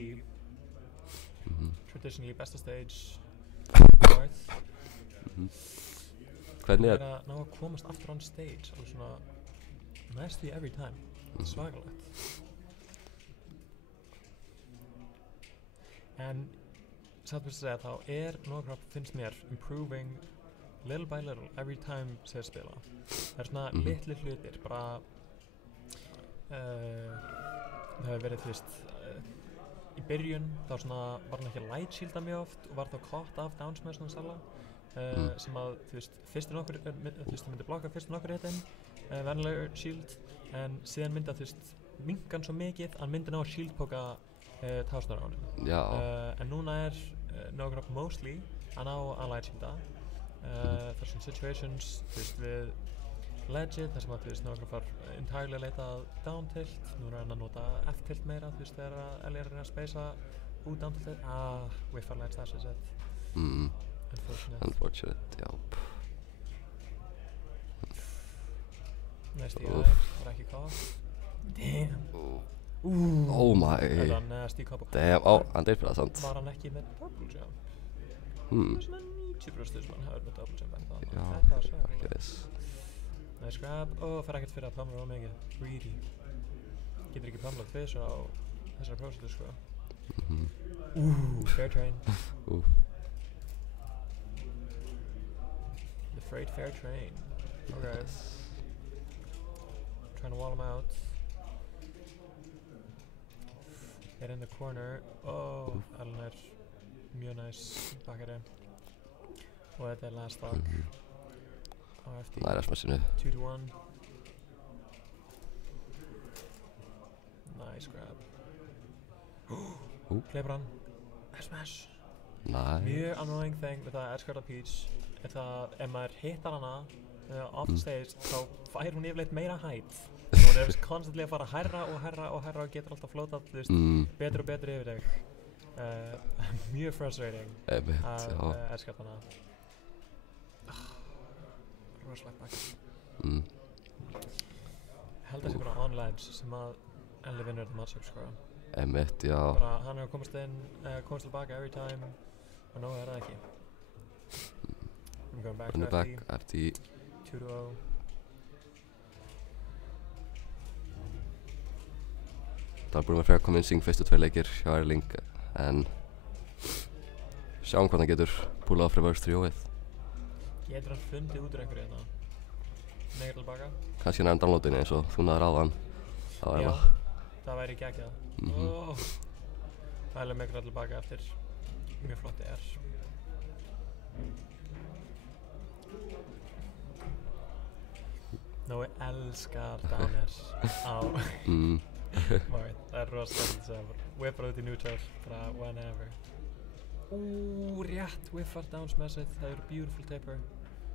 traditionally besta stage north. Hvernig er að ná að komast aftur on stage alveg svona næstu í every time. Svakalegt. En satt best að segja þá Nóa finnst mér improving little by little every time þeir spila. Það er svona litli hlutir, bara það hefur verið þú veist í byrjun þá svona var hann ekki að light shielda mjög oft og var þá caught af down smash hans alla sem að þú veist fyrstur nokkur myndi blokka fyrstur nokkur hitinn venjulegur shield en síðan myndi að þú veist minka hann svo mikið að hann myndi ná að shieldpoka tásnar á honum. Já. En núna Nóa mostly að ná að light shielda það er svona situations þú veist við legit þar sem að þú veist Nóa var entirely leitað down tilt, nú er hann að nota F tilt meira þú veist þegar Elli er að spacea út down tilt whiff our light stash is it. Unfortunate, já. Næst í aðeins, var ekki caught. Damn. Oh my. Það var nasty combo. Damn, hann deyr fyrir það samt. Var hann ekki með double jump? Það er svona 90% sem hann hefur með double jump en það. Þetta var svo. Ekki viss. Nice grab. Fær ekkert fyrir að pumla of mikið. Greedy. Getur ekki pumlað tvisvar á þessari prósentu sko. Fair train. The freight fair train. Okay. Trying to wall him out. Get in the corner. Ellen er mjög nice bakkari. Og þetta er last stock. Á FD. Næra smashinu. 2-1. Nice grab. Kleipur hann. Smash. Nice. Mjög annoying thing við það Edgeguard og Peach er það ef maður hittar hana off the stage þá fær hún yfirleitt meira height. Hún er constantly að fara hærra og getur alltaf flótað betur og betur yfir þig. Mjög frustrating Einmitt, að Edgeguard hana. rosalegt bakk. Held að sé bara online sem að Elli vinnur þetta matchup, sko. Einmitt, já. Bara hann hefur komast tilbaka every time og nú það ekki. I'm going back to FT. 2-0. Það búin að frekar convincing fyrstu 2 leikir hjá Erling en sjáum hvað hann getur púlað á reverse 3-0-ið. Getur hann fundið út úr einhverju hérna? Negar tilbaka? Kannski hann downloadinni eins og þú náður áðan. Já, það væri geggjað. Það er megar tilbaka eftir mjög flott Nói elskar downers á Mari, það er rosalega sem whippar út í neutral bara whenever. Rétt whiffar downs-messið, það eru beautiful taper.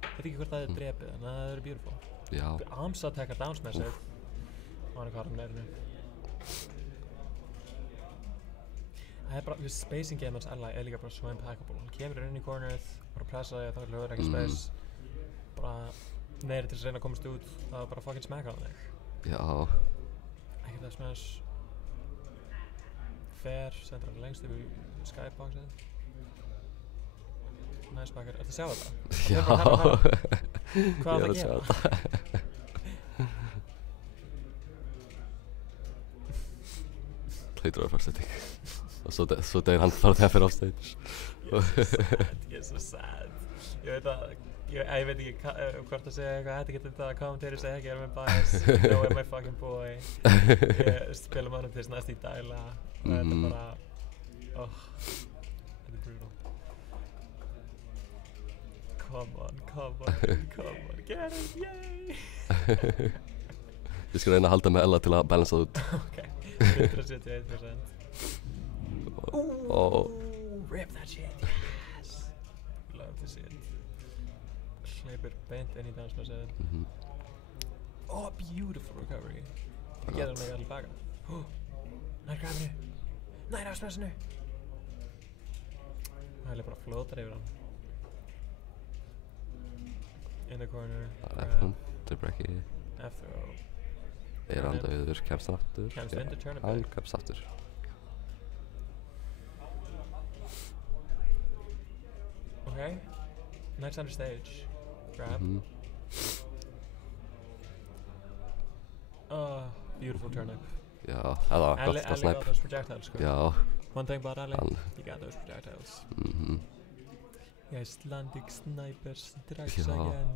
Ég veit ekki hvort það er drepið en það eru beautiful. Já. Amsa tekar downs-messið og hann hvað hann leirinu. Það er bara, spacing game hans Ella er líka bara svo impeccable. Hann kemur inn í cornerið, bara pressa þig, þá er ekki space. Bara neyri til að reyna að komast út, það er bara fucking smekka á þig. Já. Ekkert að smash. Fair, sendur hann lengst upp í skyboxið. Nice backer, ertu að sjá þetta? Já. Hvað er það að gera? Hlýtur að vera fastsetting. Og svo deyr hann bara þegar hann fyrir offstage. Ég er svo sad. Ég veit ekki hvort að segja eitthvað, þetta getur þetta að kommentari segja ekki, ég er með bias, Noah er my fucking boy. Ég spilum hann til næst í dæla og þetta er bara, þetta er brutal. Come on, get it, yay! Ég skal reyna að halda með Ella til að balansa það út. Ok, 171%. Rip that shit, yes! Love to see it. Hleypur beint inn í dansmessið. Beautiful recovery. Það getur hann ekki allir baka. Nær grafinu. Nær afsmessinu. Það er bara flótar yfir hann. In the corner. F-hunt, brekki. F-throw. Er hann döður, kemst hann aftur. Kemst inn til turn it Hann back. kemst aftur. Okay. Nice center stage. Grab. Beautiful turnip. Já, það var gott Ellie snæp. got those projectiles, sko. Já. One thing about Ellie, Hann. you got those projectiles. Icelandic snipers strikes Já. again.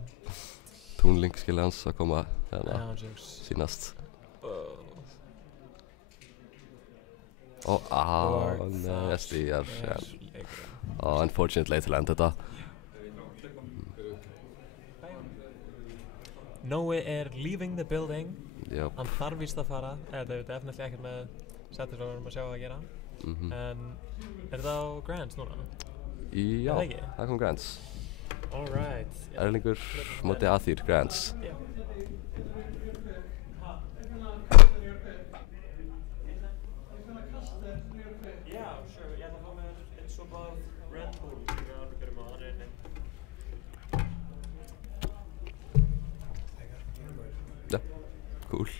Túnling skilja hans að koma hérna Jokes. sínast. Nei, SDR. Unfortunate leið til að enda þetta. Nói er leaving the building. Jöp. Hann þarf víst að fara, eða það er definitely ekkert með settir sem við erum að sjá að gera. En er það á Grands núna? Já, það ekki? það kom Grands. Alright. Erlingur móti Aþýr Grands. Já. Yeah, sure. Ég ætla að fá mér einn sopa af Red Bull. Ég er alveg byrjum á aðra inni. Já, cool.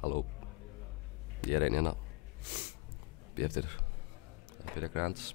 Halló, ég er einn hérna. Bíð eftir að byrja Grands.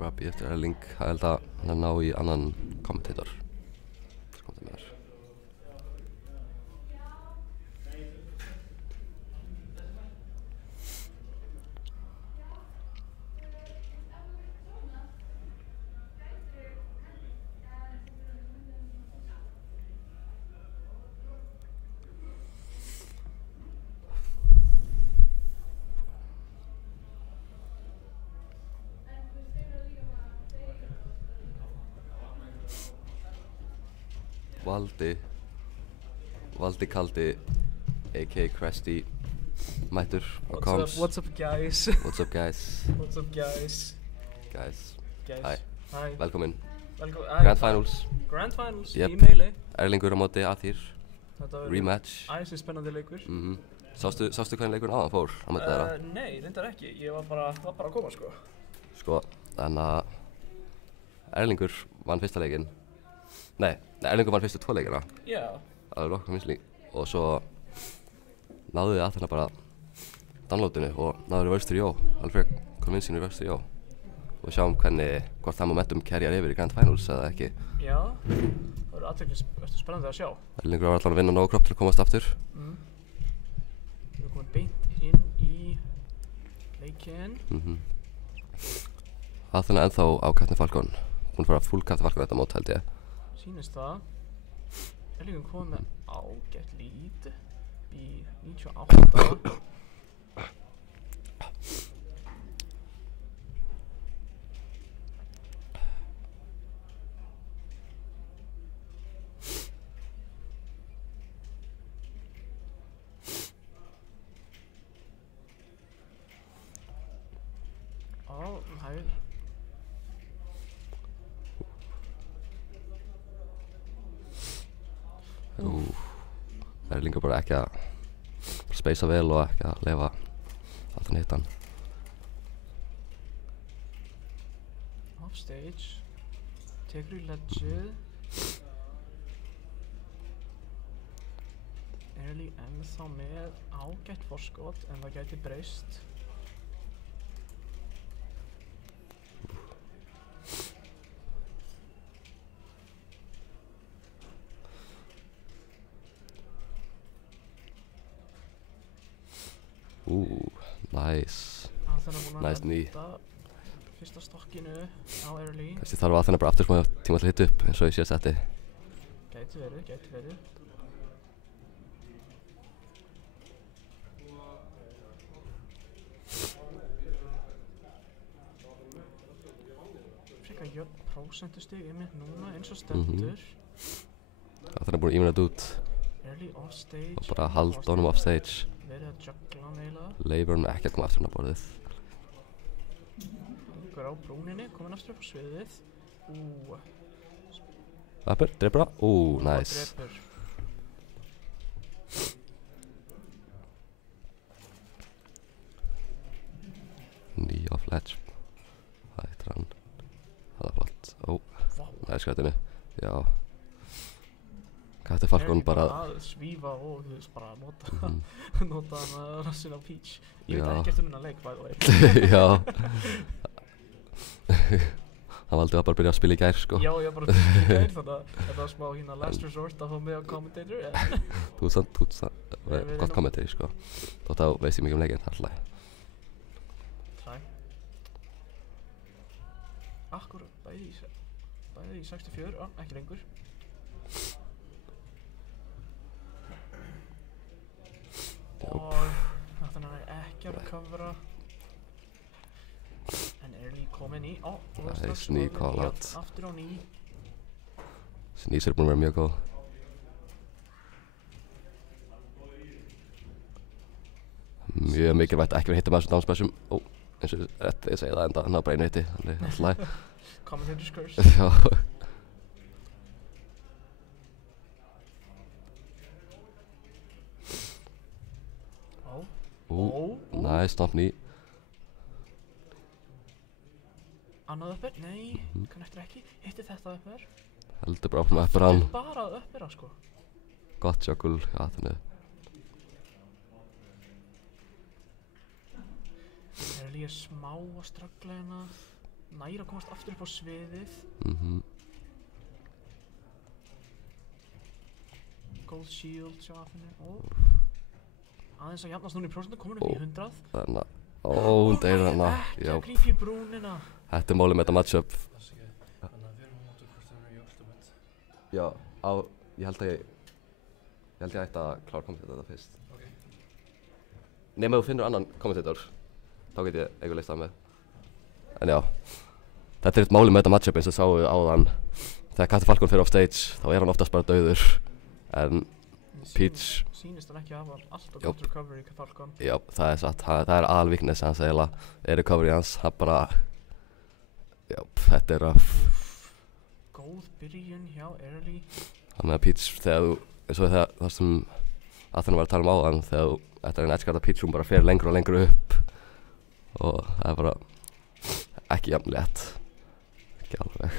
bara býð eftir Erling, ég held að hann ná í annan kommentator. Komdu með þér. Valdi Kaldi, a.k.a. Cresty, mættur á comms. What's up guys? What's up guys? What's up guys? Guys. Hi. Velkomin. Velkomin. Grand Finals. Grand Finals Yep. í Melee. Erlingur á móti Athir. Þetta verður Rematch. æsi spennandi leikur. Sástu hvernig leikurinn áðan fór á móti þeirra? Nei, reyndar ekki. Ég var bara að koma sko. Sko, þannig að Erlingur vann fyrsta leikinn. Nei, Erlingur vann fyrstu 2 leikina. Já. Alveg nokkuð minnsli. Og svo náðu þið Athirna bara downloadinu og náðu þið Versus 3-0. Alveg konvinsinu í Versus 3-0. Og við sjáum hvort það momentum carryar yfir í Grand Finals eða ekki. Já. Það verður athyglisvert spennandi að sjá. Erlingur var allan að vinna nógu kropp til að komast aftur. Við erum komin beint inn í leikinn. Athirna ennþá á Captain Falcon. Hún fór að full Captain Falcon þetta mót held ég. Sýnist það. Erlingur komið með ágætt lead í 98. Erlingur bara ekki að spacea vel og ekki að leyfa allt hann hitta hann. Offstage. Tekur í ledgeið. Erling ennþá með ágætt forskot en það gæti breyst. Nice. Nice knee. Fyrsta stokkinu á Erling. Þessi þarf Athirna bara aftur smá tíma til að hitta upp eins og ég sé setti. Gæti verið. Frekar jöfn prósentustig yfir núna eins og stendur. Athirna búin að ímynda þetta út. Erling offstage. Og bara halda honum offstage. Verið að juggla hann eiginlega. Leifur hann ekki að koma aftur hann á borðið. Einhver á brúninni, komin aftur upp á sviðið. Upper, dreipur það. Nice. Dreipur. Knee off ledge. Það hittir hann. Það er flott. Nice skrættinu. Já. Captain Falcon bara að svífa og þú veist bara nota hann að rassin á Peach. Ég veit ekkert minna leik by the way. Já. Hann valdi bara að byrja að spila í gær sko. Já, ég bara að spila í gær þannig að þetta var smá last resort að fá mig á commentator. Þú ert gott kommentator sko. Þótt að veist ég mikið leikinn, alltaf. Træ. Akkurat, bæði í 64, ekki lengur. Og þannig að hann ekki að recovera. En Erling kominn í. Nice knee call out. Aftur á ný. Sneeze er búin að vera mjög góð. Mjög mikilvægt að ekki vera hitta með þessum downspashum. Eins og rétt ég segi það enda, hann á bara einu hitti, þannig alltaf. Commentator's curse. Já. Nice, stomp knee. Annað uppir? Nei, kann eftir ekki. Hitti þetta uppir? Heldur bara áfram uppir hann. Bara uppir hann sko. Gott juggle, já þannig. Það er líka smá að struggla hérna. Næra komast aftur upp á sviðið. Góð shield hjá Athenu. Aðeins að jafnast núna í prósentu, komin upp í 100. Þannig hún deyr hana. Ekki að grípa í brúnina. Þetta málið með þetta matchup. Þannig að við erum á móti hvort það eru í Ultimate. Já, ég held að ég ætti að klára kommentator þetta fyrst. Nema ef þú finnur annan kommentator, þá get ég eitthvað leist af með. En já, þetta eitt málið með þetta matchup eins og sáu áðan. Þegar Katti Falcon fer off stage, þá hann oftast bara dauður. En Peach... Sýnist hann ekki hafa alltaf gott recovery í Falcon. Já, það satt. Það aðalvíkness hans eiginlega. Recovery hans, það bara... Já, þetta rough. Góð byrjun hjá Early. Þannig að Peach, þegar þú... eins og það sem Athena var að tala áðan, þegar þú ætlar einn edgeguard að Peach hún bara fer lengur og lengur upp. Og það bara... ekki jafn létt. Ekki alveg.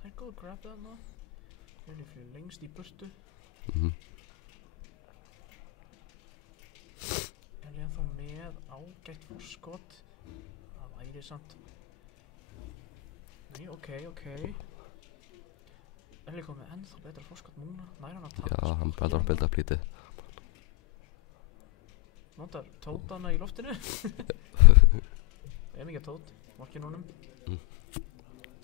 Það góð grab þarna. Early fyrir lengst í burtu. Early ennþá með ágætt forskot. Það væri samt. Nei, ok. Early kom með ennþá betra forskot núna. Nær hann að taka. Já, hann heldur að builda up lítið. Notar tótana í loftinu. Mikið tót. Markin honum.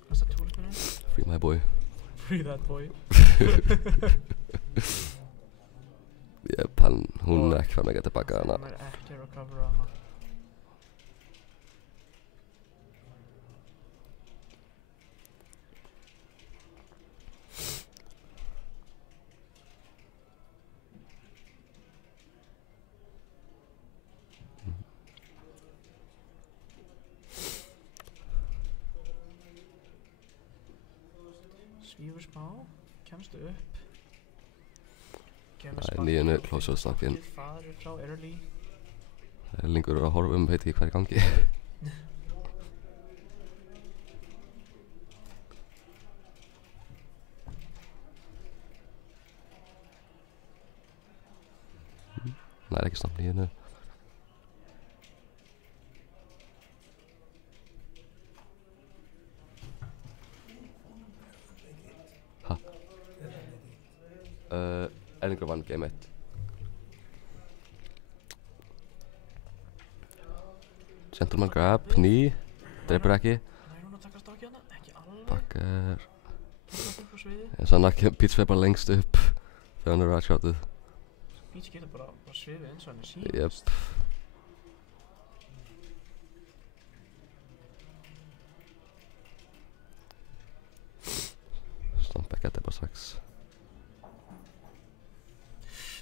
Hvað er það túlipinu? Free my boy. Free that boy. Jep, hún ekki fann ekki tilbaka hana. Hún ekki að recovera hana. Svífur smá, kemst upp. Það nýjunu close stockinn. Faður frá Early. Erlingur að horfa veit ekki hvað er í gangi. Það ekki snabbt nýjunu. Erlingur vann game 1. Gentleman grab, knee, dreipur ekki. Nær hún að taka stakki hana? Ekki alveg. Bakker. Upp á sviðið. En svo Peach fer bara lengst upp þegar hann ratshotið. Peach getur bara sviðið eins og hann sýnist. Jep. Stomp ekki bara strax.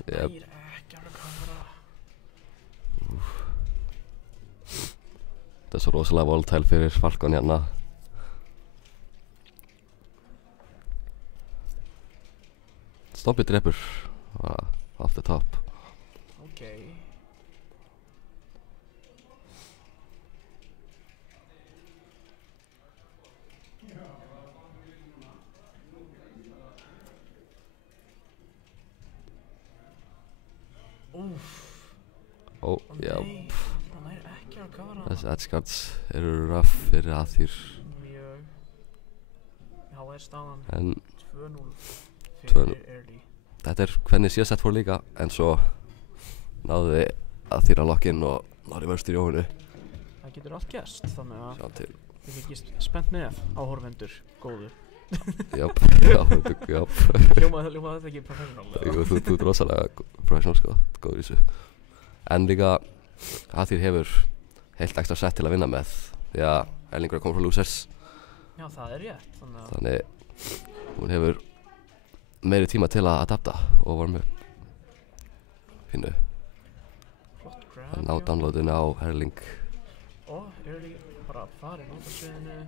Nær ekki að recovera. Þetta er svo rosalega volatile fyrir Falcon hérna. Stompið drepur off the top. Ok. Já. Nei, hann nær ekki að recovera hana. Þessi edgeguards eru rough fyrir Athir. Mjög. Já, staðan En 2-0 2-0. fyrir Early. þetta er hvernig síðast sett fór líka, en svo náðu þið Athir að lokkinn og náðu vörstur í óhunu. Það getur allt gerst, þannig að Sjá til. þið fylgist spennt með áhorfendur góður. Jöp. Hljómaði þetta ekki professional? Jú, þú ert rosalega professional sko, góður í þessu. En líka Athir hefur heilt ekstra sett til að vinna með, því að Erlingur er komið frá losers. Já, það er rétt, Þannig hún hefur meiri tíma til að adapta og var með fínu flott grab. að ná downloadinu á Erling. Og Early bara farinn út af sviðinu.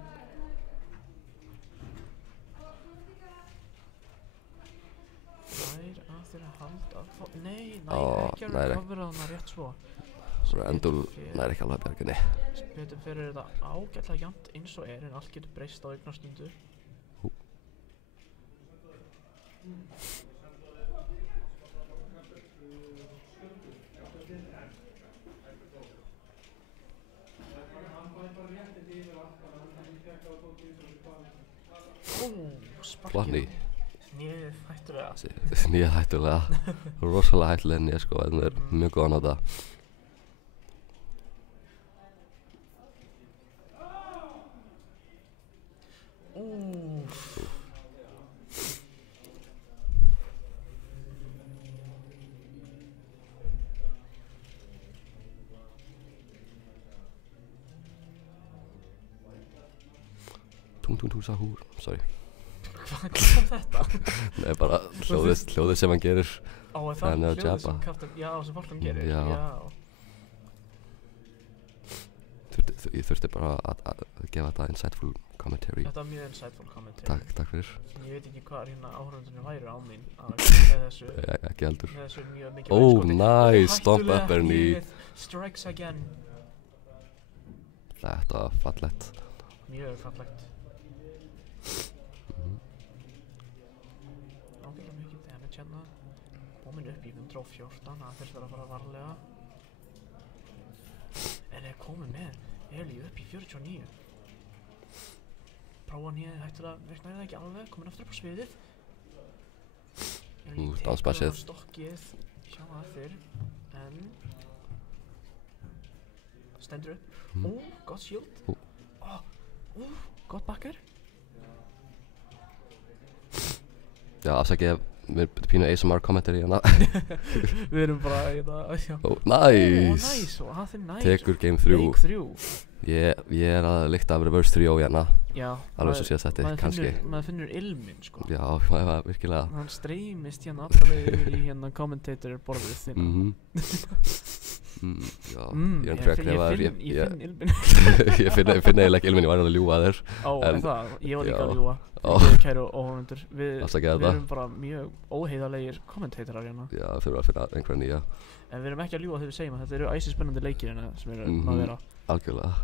Nær að þeirra halda nei, nær ekki að recovera hana rétt svo. Svo Endul nær ekki alveg bjarginni. Betur fyrir þetta ágætlega jafnt eins og en allt getur breyst á augnarstundu. Sparkið. Flott ný. Nýð hættulega. Nýja hættulega. Rosalega hættulega nýja sko, en er mjög góð að nota. Tung Sahur, sorry. Hvað kom þetta? Nei, bara hljóðið sem hann gerir. Á, er það En að hljóðið jabba. sem Captain, já, sem Falcon gerir? Já. Ég þurfti bara að gefa þetta insightful commentary. Þetta er mjög insightful commentary. Takk fyrir. Ég veit ekki hvað hérna áhörðundunum væru á mín með þessu. Ekki heldur. Með þessu mjög mikið Oh, nice, stomp upper knee. Strikes again. Þetta var fallegt. Mjög fallegt. Ágætlega mikið damage hérna. Komin upp í 114, það þurfti að fara varlega. En er komin með Eli upp í 49. Prófa nýja hættulega, virknaði það ekki alveg, komin aftur upp á sviðið. Eli dansbassið. tekur á stokkið, sjá það fyrr, en stendur upp. Gott shield. Gott backer. Já, afsakið, við erum pínu ASMR commentary hérna. Við erum bara já. Nice! Og það er nice. Tekur game 3. Take 3. Ég er að lykta af reverse 3 hérna. Já. Alveg svo síðast þetta, kannski. Maður finnur ilminn, sko. Já, það var virkilega. Hann streymist hérna aftalega yfir í hérna commentator borðið þinn. Já, ég er að skrifa þér. Ég finn ilminn. Ég finn eiginlega ekki ilminn, ég var að ljúga þér. Það, ég var líka að ljúga. Kæru óhörundur, við erum bara mjög óheiðarlegir kommentatorar hérna. Já, við þurfum að finna einhverja nýja. En við erum ekki að ljúga þegar við segjum að þetta eru æsispennandi leikir hérna sem eru að vera. Algjörlega.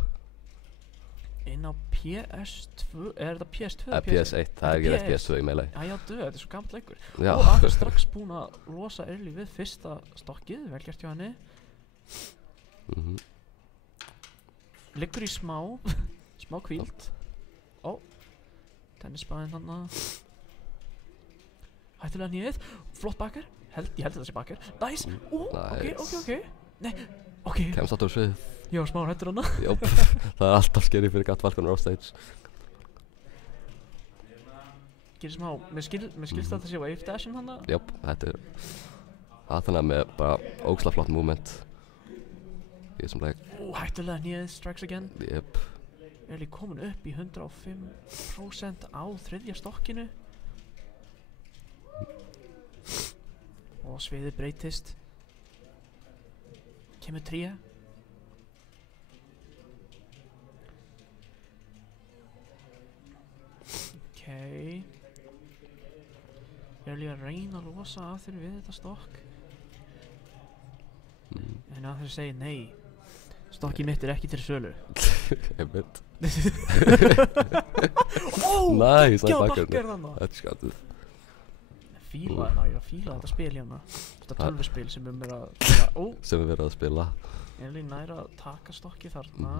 Inn á PS2, er þetta PS2? PS1, það er ekki rétt PS2 í melee. Já, þetta er svo gammal leikur. Já. Og hann er strax búinn að losa Early við fyrsta stokkið, vel gert hjá henni. Liggur í smá hvíld. Tennisbæðin þarna. Hættulega nýðið. Flott backer. Ég held þetta sé backer. Nice. Ok. Nei, ok. Kemst áttur á svið. Já, smá hættur hana. Jóp, það er alltaf scary fyrir Gat Falcon offstage. Gerir smá, mér skilst að þetta sé wave dashin hana. Jóp, þetta er Athena með bara ógeðslega flott movement í þessum leik. Hættulega nýðið. Strikes again. Jep. Eli komin upp í 105% á þriðja stokkinu. Og sviðið breytist. Kemur 3. Ok. Eli að reyna að losa af þér við þetta stokk. En að þeir segja nei. Stokkið mitt er ekki til sölu. Einmitt. Nice, það er backer bakkarinn. þarna. Þetta er skatið. Ég er að fíla þetta spil hérna. Þetta tölvuspil sem er að sem við verðum að spila. Eli nær að taka stokkið þarna.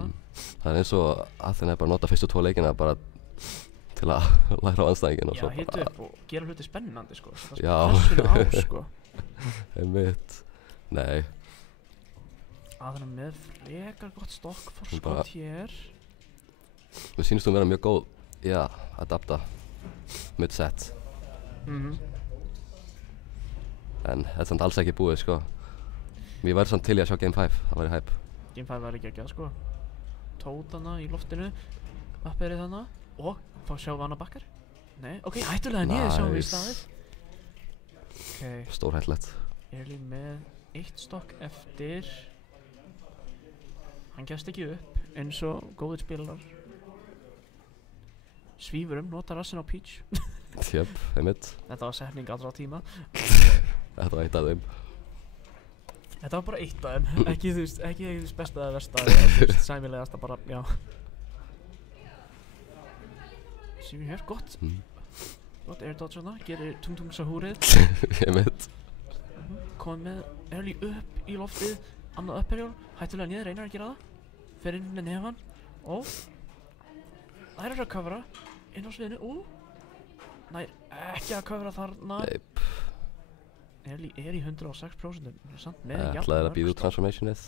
Það er eins og Athena er bara að nota fyrstu 2 leikina bara til að læra á andstæðinginn og Já, svo hita upp og gera hluti spennandi, sko. Já. Pressuna á, sko. Einmitt. Nei. Athena með frekar gott stokk forskot hér. Mér sýnist þú vera mjög góð í að adapta mid-set. En þetta er samt alls ekki búið, sko. Mér væri samt til í að sjá Game 5, það væri hæp. Game 5 væri ekki að gera, sko. Tótana í loftinu, upperið þarna. Og, fá sjá hana bakkar. Nei, ok, hættulega nýðið sjáum við í staðið. Ok. Stórhættulegt. Eli með 1 stokk eftir. Hann gefst ekki upp, eins og góðir spilarar. Svífur notar rassinn á Peach. Jöp, einmitt. Þetta var setning allra tíma. Þetta var eitt af þeim. Þetta var bara eitt af þeim, ekki þú veist, ekki þú veist besta eða versta, þú veist, sæmilegasta bara, já. Svífur hér, gott. Gott air dodge hana, gerir Tung Sahurið. Einmitt. Komið með Early upp í loftið, annað upperjól, hættulega niður, reynar að gera það. Fer inn með nefan, og það er að recovera, inn á sviðinu, nær ekki að köfra þarna. Neip. Ellie er í 106% samt með Ég ætlaði að býða út transformationið.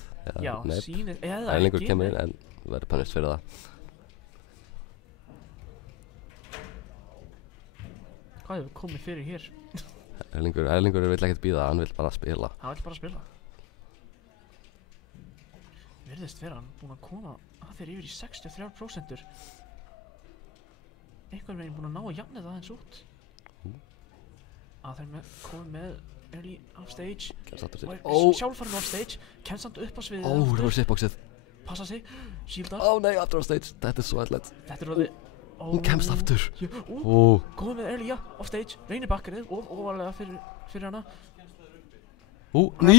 Já, neip. sýnir, eða Erlingur ekki. kemur inn en verður punished fyrir það. Hvað hefur komið fyrir hér? Erlingur vill ekkert býða, hann vill bara spila. Hann vill bara spila. Virðist vera hann búinn að koma að þeir yfir í 63%. Einhvern veginn búinn að ná að jafna það eins út. Að þeir komið með Ellie off stage. Kemst aftur Og til. er sjálffarinn off stage. Kemst samt upp á sviðið aftur. Það var shitboxið. Passa sig. Shieldar. Nei, aftur á stage. Þetta er svo ætlegt. Þetta er orðið. Hún kemst aftur. Komið með Ellie off stage. Reynir bakkarið og ofarlega fyrir hana. Ný.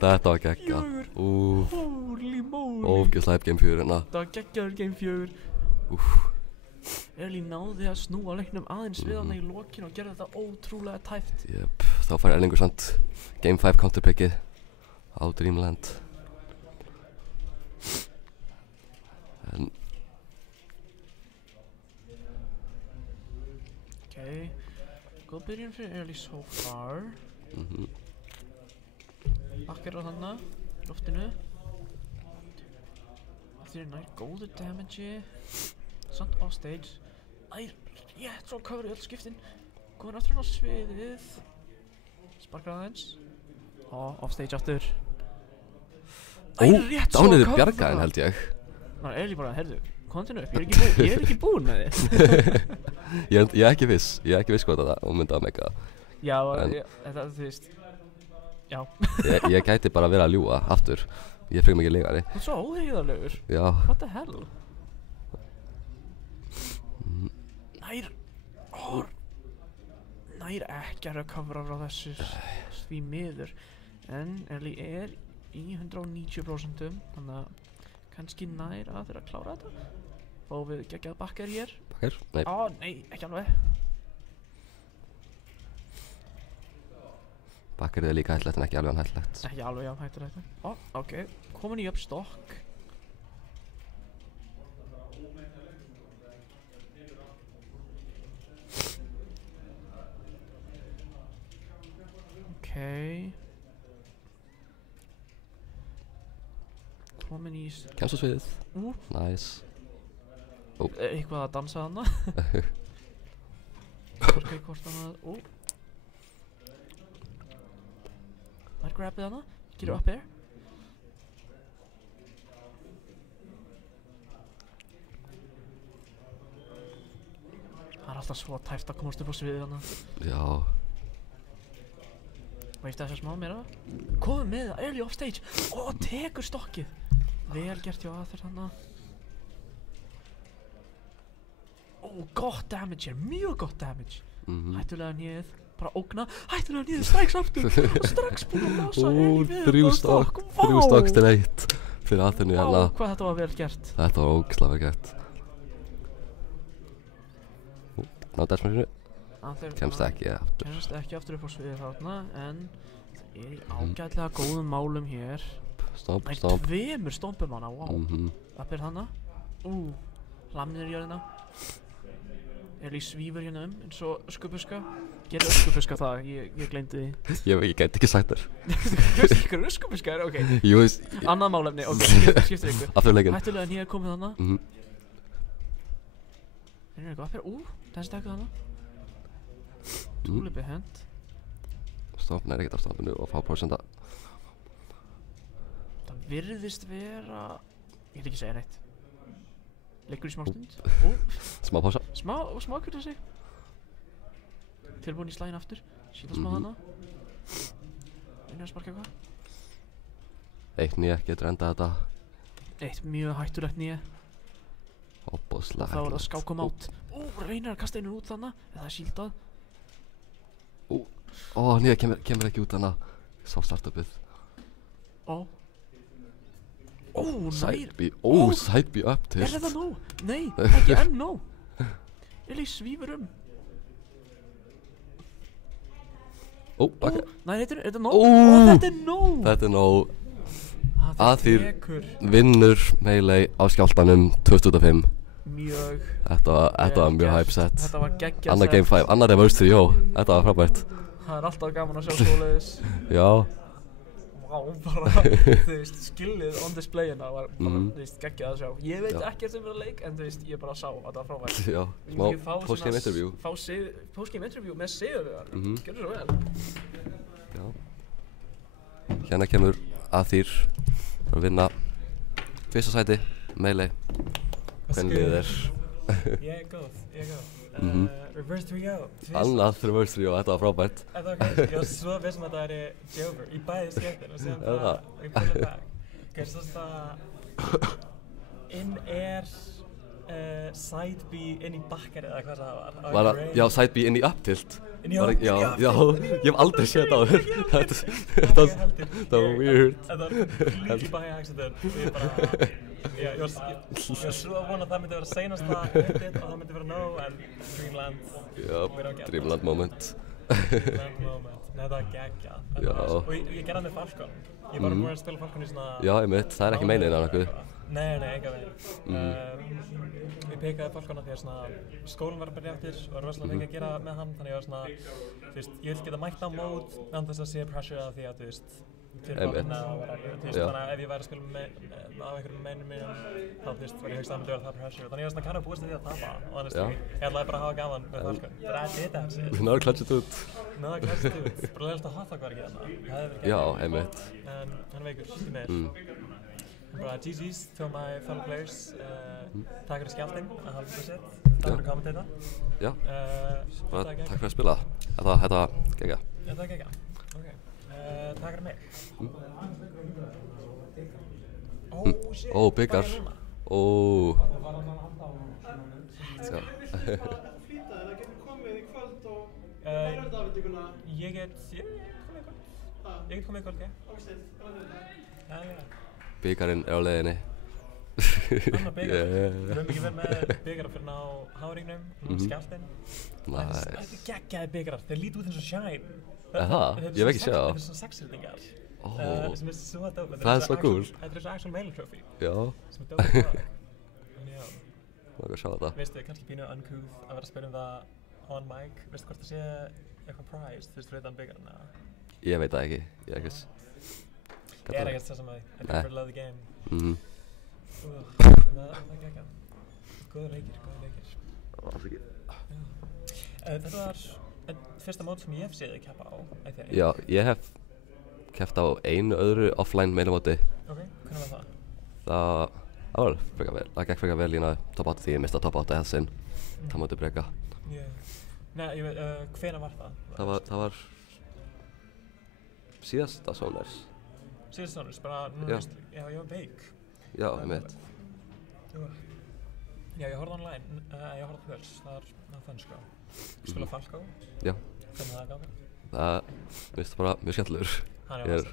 Þetta var geggjað. Holy moly. Ógeðslega hype game 4 hérna. Þetta var geggjaður game 4. Ellie náði að snúa leiknum aðeins við hana í lokinu og gerði þetta ótrúlega tæft. Jep, þá fær Erlingur samt game 5 counterpickið á Dreamland. En Góð byrjun fyrir Ellie so far. Bakkar á þarna, loftinu. Þeir nær góðu damage. Samt off stage. Nær rétt frá cover í öll skiptin. Komin aftur á sviðið. Sparkar aðeins. Off stage aftur. Nær rétt frá dániði cover. bjargaðin held ég. Ná, Ellie bara, herðu, kontinu upp, ég er ekki búinn með þið. Ég er ekki viss hvað það myndi að mega. Já, þetta, þú veist, já. Ég gæti bara verið að ljúga aftur. Ég er frekar mikið leikari. Þú ert svo óheiðarlegur. Já. What the hell? Nær ekki að recovera frá þessu því miður. En Ellie er í 190%, þannig að kannski nær að þeirra að klára þetta. Og við geggjað bakkar hér. Bakkar? Nei. Nei, ekki alveg. Bakkarið er líka hættulegt en ekki alveg hættulegt. Ekki alveg jafn hættulegt. Ok, komin í upp stokk. Komin í Kemst á sviðið. Nice. Eitthvað að dansa hana. Hvorki hvort hana. Nær grabbið hana. Get up there. Það er alltaf svo tæft að komast upp á sviðið hana. Já. Veist þess að smá meira. Komum með það, Ellie off stage. Tekur stokkið. Vel gert hjá aðeins hana. Gott damage hér, mjög gott damage. Hættulega nýðið, bara ógna. Hættulega nýðið, strax aftur. Og strax búinn að losa Ellie við Þrjú stokk til 1 fyrir aðeins hérna. Hvað þetta var vel gert. Þetta var ógeðslega vel gert. Ná desmarsinu. Kemst ekki aftur. Kemst ekki aftur upp á sviðið þarna, en það er í ágætlega góðum málum hér. Stomp. Tveimur stompum hana, Upp er hana. Hlammið í jörðina. Ellie svífur hérna eins og öskubuska. Gerðu öskubuska það, ég gleymdi því. Ég gæti ekki sagt þér. Þú veist ekki hvað öskubuska er, ok. Jú, Annað málefni, ok, skiptir ykkur. Aftur leikinn. Hættulega nýja komið hana. Er eitthvað uppir, þessi stekkuð hana. Túlipi hend. Stompn ekkert af stompinu og fá prósenta. Það virðist vera, ég ekki segja neitt. Leikur í smá stund. Smá pása. Smá kjörða sig. Tilbúin í slægin aftur. Síta smá hana. Reynir að sparka eitthvað. Eitt nýja getur endað þetta. Eitt mjög hættulegt nýja. Óbúðslega hættulegt. Þá er það skákum átt. Reynir að kasta einu út þarna. Eða það er síldað. Nýja kemur ekki út hana. Sá startupið. Side B up tilt. Er þetta nóg? Nei, ekki enn nóg. Ellie svífur Nei, er þetta nóg? Þetta er nóg. Þetta er nóg. Að því vinnur Melee á skjáltanum 2005. mjög Þetta var mjög gert. hype set. Þetta var geggjað Annar set. Game 5, annar Anniversary, jó. Þetta var frábært. Það er alltaf gaman að sjá svoleiðis. Já. Vá, bara, þú veist, skillið on displayina var bara, þú veist, geggjað að sjá. Ég veit ekkert um þetta leik, en þú veist, ég bara sá að það var frábært. Já, smá post-game interview. Fá post-game interview með Sigurvegar. Gjörðu svo vel. Já. Hérna kemur Athir að vinna fyrsta sæti, Melee. Hvernig liðið er? Ég er góð. Reverse 3-0. Annað Reverse 3-0, þetta var frábært. Þetta var gæt, ég var svo vissum að það er Jover í bæði skemmtinn og síðan bara, we pull it back. Svo það inn side B inn í bakkar eða hvað það var. Já, side B inn í up tilt. Inn í up tilt? Já, ég hef aldrei séð þetta áður. Þetta var weird. Þetta var completely by accident og ég bara, ég var svo að vona að það myndi vera seinasta hitið og það myndi vera no, en Dreamland. Já, Dreamland moment. Dreamland moment. Nei, það var geggjað. Og ég gerði það með Falcon. Ég var búinn að spila Falcon í svona... Já, einmitt, það er ekki meinið eða nokkuð. Nei, enga veginn. Ég pekaði Falcon af því að skólinn var að byrja eftir og rosalega mikið að gera með hann, þannig ég var svona, þú veist, ég vil geta mætt á mót án þess að sé pressure af því að, þú veist, fyrir bólina og whatever, þú veist, þannig að ef ég væri að spila á einhverjum meinum mínum, þá, þú veist, var ég hugst að það myndi vera það pressure, þannig ég var svona kannu búist til því að tapa, honestly, ég ætlaði bara að hafa gaman með Falcon, but I did that shit. Náður klatsit út. Náður klatsit út, bara leiðast að Hotdog var ekki þarna, það hefði verið Já, einmitt. En hann veikur, því meir. Bara GG's to my fellow players, takk fyrir skjaldinn að halda þetta sitt, takk fyrir að kommentata. Já, bara takk fyrir að spila, þetta var geggjað. Þetta var geggjað, ok. Takk fyrir mig. Shit, byggar. Já. Það getur komið í kvöld og verður þetta afhendinguna? Ég get komið í kvöld, já. Ok, Byggarinn er á leiðinni. Annar byggar. Við höfum ekki verið með byggarar fyrir á Háringnum, skjaldinn. Nice. Þetta er geggjaði byggarar, þeir líti út eins og Shine. Ég hef ekki séð það. Þetta er svona sexhildingar. Sem er svo dope. Það er svo cool. Þetta er svo actual Melee trophy. Já. Sem er dope að það. En já. Má ekki sjá þetta. Veistu, kannski pínu uncouth að vera að spila það on mic. Veistu hvort það sé eitthvað prize, þú veist, fyrir utan byggarinn eða? Ég veit það ekki, ég er ekkert. Ég er ekkert þess að maður, I prefer love the game. Það er geggjað. Góður leikir. Þetta var fyrsta mót sem ég hef séð þig keppa á, I think. Já, ég hef keppt á einu öðru offline Melee-móti. Ok, hvernig var það? Það var frekar vel, það gekk frekar vel í top 8 því ég mista top 8 helsinn. Það móti breyka. Nei, ég veit, hvenær var það? Það var síðasta Soners. Síðasta Soners, bara núna veist, já, ég var veik. Já, ég veit. Já, ég horfði online, ég horfði á Pöls, það var fun sko. Ég spila Falco. Já. Hvernig það ganga? Það finnst bara mjög skemmtilegur. Það er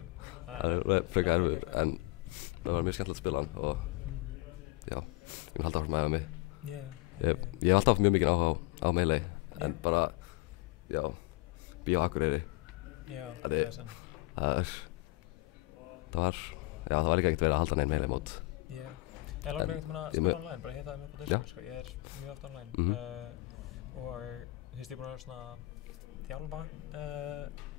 frekar erfiður, en það var mjög skemmtilegt að spila hann og já, ég mun halda áfram að æfa mig. Ég hef alltaf mjög mikinn áhuga á Melee, en bara, já, bíó Akureyri. Já, það var líka ekkert verið að halda neinn Melee mót. Ég langar ekkert að spila online, bara hitta það með på Discord sko, ég er mjög oft online. Og þú veist, ég er búinn að vera svona þjálfa,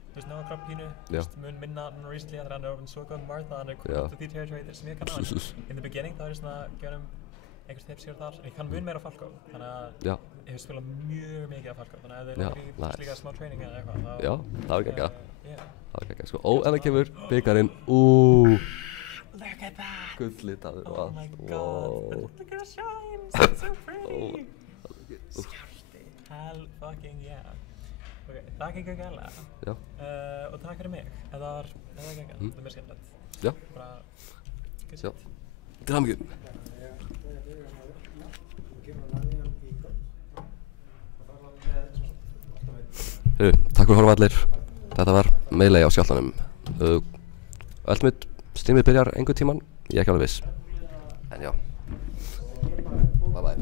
þú veist, náða krabb pínu, þú veist, mun minna núna recently að hann er orðin svo góð með Martha, hann er komið út af því territory sem ég kann á hann. In the beginning, þá er ég svona að gefa einhvers tips hér og þar, en ég kann mun meira á Falco, þannig að ég hef spilað mjög mikið á Falco, þannig að ef þið langar í slíka smá training eða eitthvað, þá... Já, það var geggjað. Það var geggjað, sko. Ó, en það kemur byggarinn, Look at that! Gullitaður og allt. Oh my god, look at the shines, it's so pretty! Skjálti, hell fucking yeah. Ok, takk ykkur gæla. Já. Og takk fyrir mig, það var geggjað, það er mér skemmtilegt. Já. Bara, good shit. Til hamingju. Takk fyrir að horfa allir. Þetta var Melee á skjáltanum. Ultimate streamið byrjar einhvern tíman, ég er ekki alveg viss. En já. Bye bye.